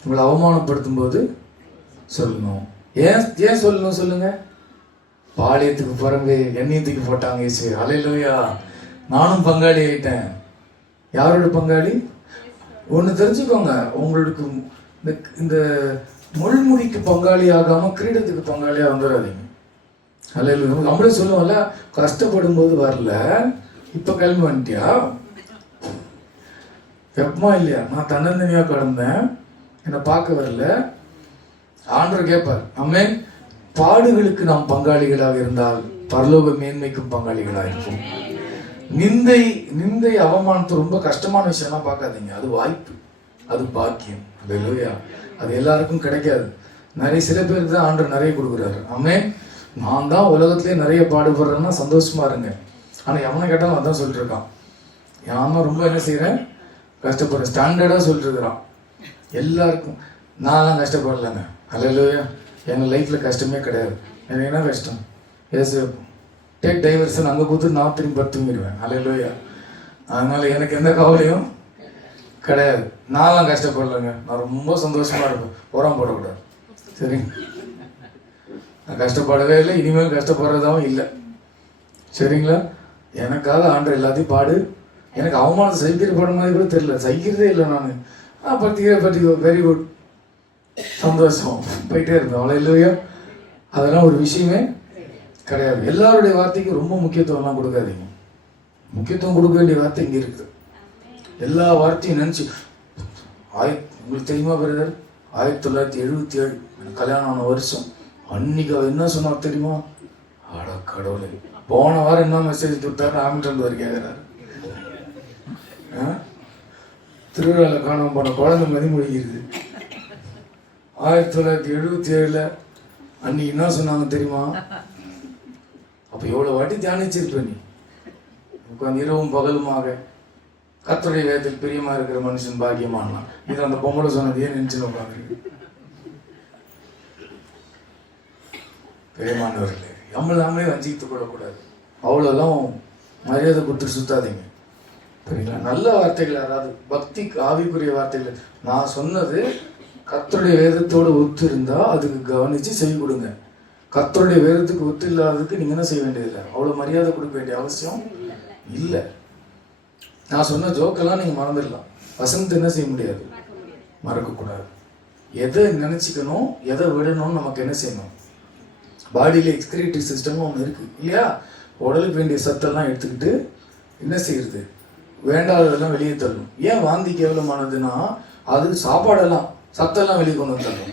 உங்களை அவமானப்படுத்தும் போது சொல்லணும். ஏன் சொல்லணும் சொல்லுங்க? பாளையத்துக்கு பிறகு எண்ணெயத்துக்கு போட்டாங்க இயேசு. அல்லேலூயா. நானும் பங்காளி ஆயிட்டேன். யாரோட பங்காளி? ஒன்று தெரிஞ்சுக்கோங்க, உங்களுக்கு இந்த முள்முடிக்கு பங்காளி ஆகாம கிரீடத்துக்கு பங்காளியாக வந்துடாதீங்க. அல்லேலூயா. நம்மளே சொல்லுவோம்ல, கஷ்டப்படும் போது வரல, இப்போ கிளம்பி வந்துட்டியா? எப்பமா இல்லையா? நான் தன்னந்தனியா கடந்தேன், என்னை பார்க்க வரல. ஆண்டவர் கேட்பார். ஆமென். பாடுகளுக்கு நாம் பங்காளிகளாக இருந்தால் பரலோக மேன்மைக்கும் பங்காளிகளாக இருக்கும். நிந்தை அவமானத்தை ரொம்ப கஷ்டமான விஷயம்லாம் பார்க்காதீங்க. அது வாய்ப்பு, அது பாக்கியம். அல்லேலூயா. அது எல்லாருக்கும் கிடைக்காது. சில பேருக்கு தான் ஆண்டவர் நிறைய கொடுக்குறாரு. ஆமென். நான் தான் உலகத்திலே நிறைய பாடுபடுறேன்னா சந்தோஷமா இருங்க. ஆனா எவனை கேட்டாலும் அதான் சொல்லிட்டு இருக்கான். நான் ரொம்ப என்ன செய்யறேன்? கஷ்டப்படுறேன். ஸ்டாண்டர்டா சொல்லிட்டு இருக்கிறான் எல்லாருக்கும். நான்லாம் கஷ்டப்படலைங்க. அல்லேலூயா. எங்கள் லைஃப்ல கஷ்டமே கிடையாது. எனக்கு என்ன கஷ்டம்? ஏசு டேக் டைவர்ஷன் அங்கே கொடுத்து நான் திரும்பி தூங்கிடுவேன். அல்லேலூயா. அதனால எனக்கு எந்த கவலையும் கிடையாது. நான்லாம் கஷ்டப்படலைங்க. நான் ரொம்ப சந்தோஷமா இருப்பேன். உரம் போடக்கூடாது. சரி, நான் கஷ்டப்படவே இல்லை, இனிமேல் கஷ்டப்படுறதாவும் இல்லை. சரிங்களா? எனக்காக ஆண்டவர் எல்லாத்தையும் பாடு. எனக்கு அவமானத்தை சகிக்கிற படம் மாதிரி கூட தெரியல, சகிக்கிறதே இல்லை. நான் பற்றி வெரி குட், சந்தோஷம், போயிட்டே இருப்பேன். அவ்வளோ இல்லையோ, அதெல்லாம் ஒரு விஷயமே கிடையாது. எல்லாருடைய வார்த்தைக்கும் ரொம்ப முக்கியத்துவம்லாம் கொடுக்காதீங்க. முக்கியத்துவம் கொடுக்க வேண்டிய வார்த்தை இங்கே இருக்குது. எல்லா வார்த்தையும் நினச்சி உங்களுக்கு தெரியுமா பிரதர், 1977 கல்யாணம் ஆன வருஷம் அன்னைக்கு அவர் என்ன சொன்னார் தெரியுமா? அட கடவுளை, போன வாரம் என்ன மெசேஜ் கொடுத்தாரு? ஆமிட்டன் வரை கேட்குறாரு. திருவிழாவில் காணாம போன குழந்தை மதி முடிக்கிறது. 1977 அன்னைக்கு என்ன சொன்னாங்க தெரியுமா? அப்போ எவ்வளோ வாட்டி தியானிச்சிருப்ப நீ உட்காந்து இரவும் பகலுமாக. கர்த்தருடைய வேதத்தில் பிரியமா இருக்கிற மனுஷன் பாக்கியமானா. இது அந்த பொம்பளை சொன்னது ஏன் நினைச்சுன்னு உட்காந்து. பிரியமானவர்களே, நம்மளே வஞ்சித்து கொள்ளக்கூடாது. அவ்வளோலாம் மரியாதை கொடுத்து சுத்தாதீங்க. சரிங்களா? நல்ல வார்த்தைகள், அதாவது பக்தி ஆவிக்குரிய வார்த்தைகள். நான் சொன்னது கர்த்தருடைய வேதத்தோடு ஒத்து இருந்தா அதுக்கு கவனிச்சு செய்ய கொடுங்க. கர்த்தருடைய வேதத்துக்கு ஒத்து இல்லாததுக்கு நீங்க என்ன செய்ய வேண்டியதில்லை, அவ்வளோ மரியாதை கொடுக்க வேண்டிய அவசியம் இல்லை. நான் சொன்ன ஜோக்கெல்லாம் நீங்க மறந்துடலாம். வசனத்தை என்ன செய்ய முடியாது, மறக்கக்கூடாது. எதை நினைச்சுக்கணும், எதை விடணும்னு நமக்கு என்ன செய்யணும்? பாடியில எக்ஸ்கிரீட்டரி சிஸ்டம் ஒன்று இருக்கு இல்லையா? உடலுக்கு வேண்டிய சத்தெல்லாம் எடுத்துக்கிட்டு என்ன செய்யறது, வேண்டாததெல்லாம் வெளியே தள்ளும். ஏன் வாந்தி கேவலமானதுன்னா, அது சாப்பாடெல்லாம் சத்தெல்லாம் வெளியே கொண்டு வந்து தள்ளும்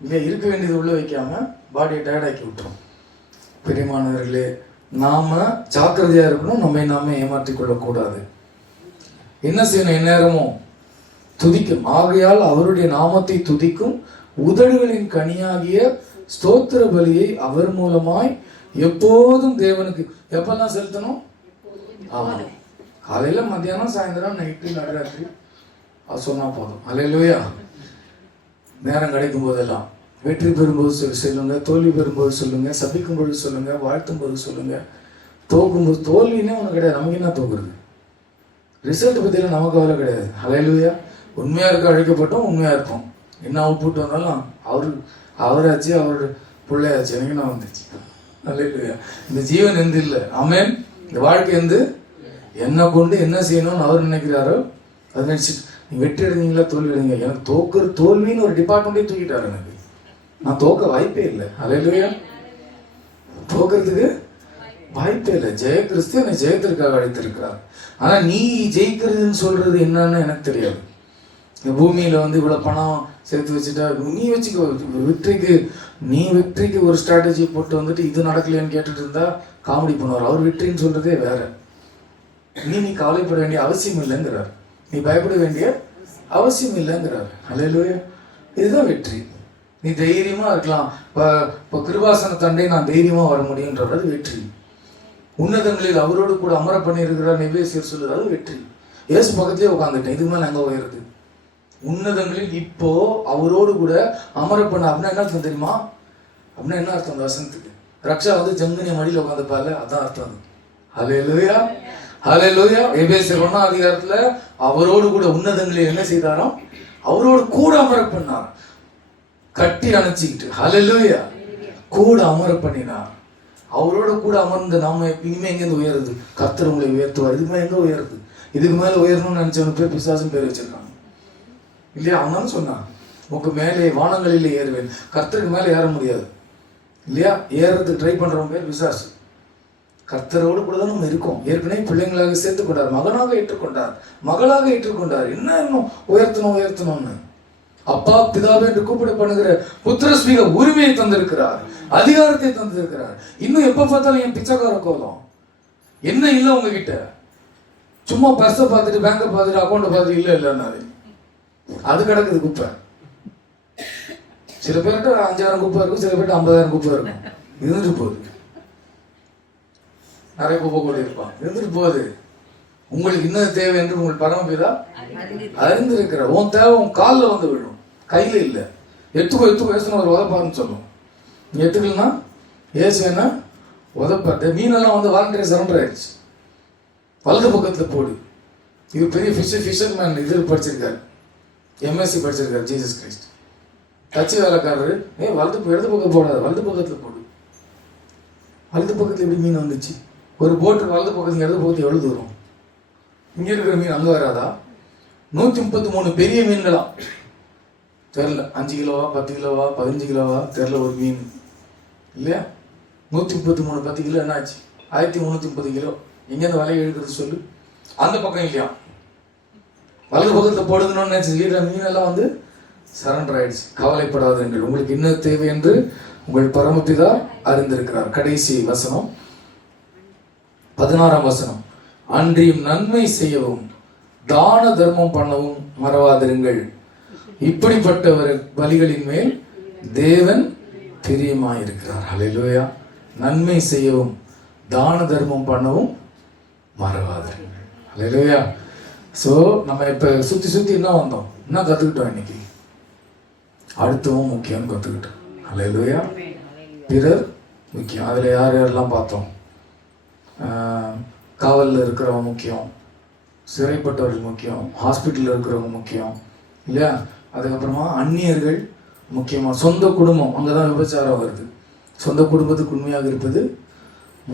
இல்லையா? இருக்க வேண்டியது உள்ள வைக்காம பாடியை டயர்டாக்கி விட்டுரும். பிரியமானவர்களே, நாம ஜாக்கிரதையா இருக்கணும். நாமே ஏமாற்றிக் கொள்ளக்கூடாது. என்ன செய்யணும்? எந்நேரமும் துதிக்கும். ஆகையால் அவருடைய நாமத்தை துதிக்கும் உதடுகளின் கனியாகிய ஸ்தோத்திர பலியை அவர் மூலமாய் எப்போதும் தேவனுக்கு எப்பெல்லாம் செலுத்தணும்? ஆமா, காலையில, மத்தியானம், சாயந்தரம், நைட்டு, நடுராத்திரி அது சொன்னா போதும். அல்லேலூயா. நேரம் கிடைக்கும் போதெல்லாம் வெற்றி பெறும்போது சொல்லுங்க, தோல்வி பெறும்போது சொல்லுங்க, சபிக்கும் பொழுது சொல்லுங்க, வாழ்த்தும் போது சொல்லுங்க. தோக்கும்போது, தோல்வின்னே ஒண்ணு கிடையாது. நமக்கு என்ன தோக்குறது? ரிசல்ட் பத்தியெல்லாம் நமக்கு கவலை கிடையாது. அல்லேலூயா. உண்மையா இருக்க அழைக்கப்பட்டோம், உண்மையா இருப்போம். என்ன அவுட்புட் வந்தாலும் அவராச்சு, அவரோட பிள்ளையாச்சு, எனக்கு நான் வந்துச்சு. அல்லேலூயா. இந்த ஜீவன் எந்த இல்லை. ஆமென். இந்த வாழ்க்கை எந்த என்ன கொண்டு என்ன செய்யணும்னு அவர் நினைக்கிறாரோ அதை நினைச்சிட்டு நீ வெற்றி அடைந்தீங்களா தோல்வி அடைங்க. எனக்கு தோல்வின்னு ஒரு டிபார்ட்மெண்ட்டே தூக்கிட்டாரு. எனக்கு நான் தோக்க வாய்ப்பே இல்லை. அல்லேலூயா. தோக்கிறதுக்கு வாய்ப்பே இல்லை. ஜெய கிறிஸ்து என்னை ஜெயத்திற்காக அழைத்திருக்கிறார். ஆனா நீ ஜெயிக்கிறதுன்னு சொல்றது என்னன்னு எனக்கு தெரியாது. இந்த பூமியில இவ்வளவு பணம் சேர்த்து வச்சுட்டா நீ வச்சுக்கோ. வெற்றிக்கு ஒரு ஸ்ட்ராட்டஜி போட்டு இது நடக்கலையான்னு கேட்டுட்டு இருந்தா காமெடி பண்ணுவார். அவர் வெற்றின்னு சொல்றதே வேற. நீ கவலைப்பட வேண்டிய அவசியம் இல்லைங்கிறார். நீ பயப்பட வேண்டிய அவசியம் இல்லைங்கிறார். அல்லேலூயா. இதுதான் வெற்றி. நீ தைரியமா இருக்கலாம். இப்போ கிருபாசன தண்டை நான் தைரியமா வர முடியுன்றது வெற்றி. உன்னதங்களில் அவரோடு கூட அமர பண்ணியிருக்கிறார் எபேசியர் சொல்லுது, அது வெற்றி. இயேசு பக்கத்திலே உட்காந்துட்டேன், இதுக்கு மேலே அங்கே உயருது. உன்னதங்களில் இப்போ அவரோடு கூட அமர பண்ண அப்படின்னா என்ன அர்த்தம் தெரியுமா? அப்படின்னா என்ன அர்த்தம் அந்த வசனத்துக்கு? ரக்ஷா வந்து ஜங்குனி மடியில் உட்காந்துப்பால, அதான் அர்த்தம். ஹல்லேலூயா, ஹல்லேலூயா. எபேசியர் 1ஆம் அதிகாரத்துல அவரோடு கூட உன்னதங்களில் என்ன செய்தாராம்? அவரோடு கூட அமர பண்ணார், கட்டி அணைச்சிக்கிட்டு. ஹல்லேலூயா. கூட அமர பண்ணினார். அவரோட கூட அமர்ந்து நாம இனிமே எங்கேருந்து உயருது? கர்த்தர் உங்களை உயர்த்துவார். இதுக்கு மேலே எங்க உயருது? இதுக்கு மேல உயரணும்னு நினைச்சவனு பேர் பிசாசுன்னு பேர் வச்சிருக்காங்க இல்லையா? அவன் சொன்னான், உங்க மேலே வானங்களிலே ஏறுவேன். கர்த்தருக்கு மேலே ஏற முடியாது இல்லையா? ஏறதுக்கு ட்ரை பண்றவங்க பேர் பிசாசு. கர்த்தரோடு கூட தான் நம்ம இருக்கோம். ஏற்கனவே பிள்ளைங்களாக சேர்த்து கொண்டார், மகனாக ஏற்றுக்கொண்டார், மகளாக ஏற்றுக்கொண்டார். என்ன இன்னும் உயர்த்தணும்னு அப்பா பிதாவே என்று கூப்பிட பண்ணுகிற புத்திரஸ்வீக உரிமையை தந்திருக்கிறார், அதிகாரத்தை தந்திருக்கிறார். இன்னும் எப்ப பார்த்தாலும் என் பிச்சைக்கார கோலம் என்ன இல்லை உங்ககிட்ட? சும்மா பர்ஸை பார்த்துட்டு பேங்கை பார்த்துட்டு அக்கௌண்ட்டை பார்த்துட்டு இல்லை இல்லைன்னா அது கிடக்குது குப்பை. சில பேர்கிட்ட 5000 குப்பை இருக்கும், சில பேர்கிட்ட 50,000 குப்பை இருக்கும். இருந்துட்டு போகுது. நிறைய குப்பை கூட இருப்பான், இருந்துட்டு போகுது. உங்களுக்கு இன்னும் தேவை என்று உங்கள் பரமபிதா அறிந்திருக்கிறார். உன் தேவை உன் காலில் வந்து விழும், கையில இல்லை. எத்துக்கோ ஏசுன ஒரு உதப்பாருன்னு சொல்லும். நீ எத்துக்கலன்னா ஏசு என்ன உதப்பாரு. மீனெல்லாம் வந்து வாலண்டரி சரண்டர் ஆயிடுச்சு. வலது பக்கத்தில் போடு. இது பெரிய ஃபிஷர்மேன் இதில் படிச்சிருக்காரு, எம்எஸ்சி படிச்சிருக்காரு, ஜீசஸ் கிரைஸ்ட். தச்சு வேலைக்காரரு, இடது பக்கம் போடாது, வலது பக்கத்தில் போடு. வலது பக்கத்தில் எப்படி மீன் வந்துச்சு? ஒரு போட்டு வலது பக்கத்துக்கு இடது பக்கத்துக்கு எவ்வளோ தூரம்? இங்கே இருக்கிற மீன் அங்கே வராதா? 133 பெரிய மீன்களா தெரில, 5 கிலோவா 10 கிலோவா 15 கிலோவா தெரில ஒரு மீன் இல்லையா? 133 10 கிலோ என்ன ஆச்சு? 1330 கிலோ. எங்கேருந்து வலையை எழுக்கிறது சொல்லு? அந்த பக்கம் இல்லையா, வலது பக்கத்தில் போடுதுன்னு நினைச்சு மீன் எல்லாம் வந்து சரண்டர் ஆயிடுச்சு. கவலைப்படாதீர்கள், உங்களுக்கு என்ன தேவை என்று உங்கள் பரமபிதா அறிந்திருக்கிறார். கடைசி வசனம் 16ஆம் வசனம். அன்றியும் நன்மை செய்யவும் தான தர்மம் பண்ணவும் மறவாதிருங்கள், இப்படிப்பட்ட பலிகளின் மேல் தேவன் பிரியமாயிருக்கிறார். ஹல்லேலூயா. நன்மை செய்யவும் தான தர்மம் பண்ணவும் மறவாதிருங்கள். ஹல்லேலூயா. ஸோ நம்ம இப்போ சுற்றி என்ன வந்தோம், என்ன கற்றுக்கிட்டோம்? இன்னைக்கு அடுத்தவும் முக்கியம் கற்றுக்கிட்டோம். ஹல்லேலூயா. பிறர் முக்கியம். அதில் யார் யாரெல்லாம் பார்த்தோம்? காவலில் இருக்கிறவங்க முக்கியம், சிறைப்பட்டவர்கள் முக்கியம், ஹாஸ்பிட்டலில் இருக்கிறவங்க முக்கியம் இல்லையா? அதுக்கப்புறமா அந்நியர்கள் முக்கியமாக, சொந்த குடும்பம், அங்கே தான் விபச்சாரம் வருது. சொந்த குடும்பத்துக்கு உண்மையாக இருப்பது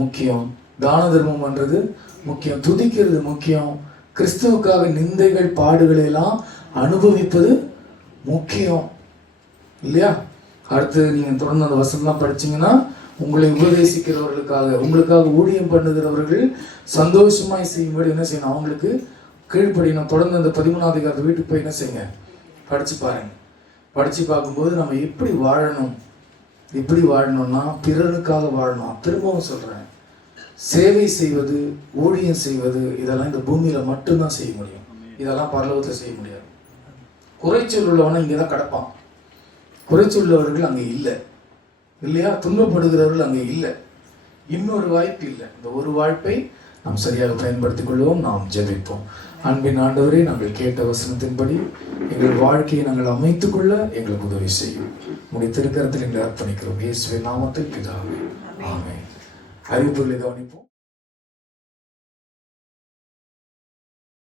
முக்கியம், தான தர்மம் பண்ணுறது முக்கியம், துதிக்கிறது முக்கியம், கிறிஸ்துவுக்காக நிந்தைகள் பாடுகளை எல்லாம் அனுபவிப்பது முக்கியம் இல்லையா? அடுத்து நீங்கள் தொடர்ந்து அந்த வசனம்லாம் படிச்சீங்கன்னா, உங்களை உபதேசிக்கிறவர்களுக்காக, உங்களுக்காக ஊழியம் பண்ணுகிறவர்கள் சந்தோஷமாய் செய்யும்படி என்ன செய்யணும்? அவங்களுக்கு கீழ்ப்படியணும். தொடர்ந்து அந்த 13ஆம் அதிகாரத்தை வீட்டுக்கு போய் என்ன செய்யுங்க, படிச்சு பாருங்க. படிச்சு பார்க்கும்போது நம்ம எப்படி வாழணும்னா பிறனுக்காக வாழணும். திரும்பவும் சொல்றேன், சேவை செய்வது, ஊழியம் செய்வது, இதெல்லாம் இந்த பூமியில மட்டும்தான் செய்ய முடியும். இதெல்லாம் பரலோகத்தில் செய்ய முடியாது. குறைச்சல் உள்ளவன இங்கே தான் கிடப்பான். குறைச்சல் உள்ளவர்கள் அங்கே இல்லை இல்லையா? துன்பப்படுகிறவர்கள் அங்கே இல்லை. இன்னொரு வாய்ப்பு இல்லை. இந்த ஒரு வாய்ப்பை நாம் சரியாக பயன்படுத்திக் கொள்வோம். நாம் ஜெபிப்போம். அன்பின் ஆண்டவரே, நாங்கள் கேட்ட வசனத்தின்படி எங்கள் வாழ்க்கையை நாங்கள் அமைத்துக் கொள்ள எங்களுக்கு உதவி செய்யும். உடைய திருக்கரத்தில் எங்களை அர்ப்பணிக்கிறோம். இயேசுவின் நாமத்தில் பிதாவே, ஆமென். அறிவிப்புகளை கவனிப்போம்.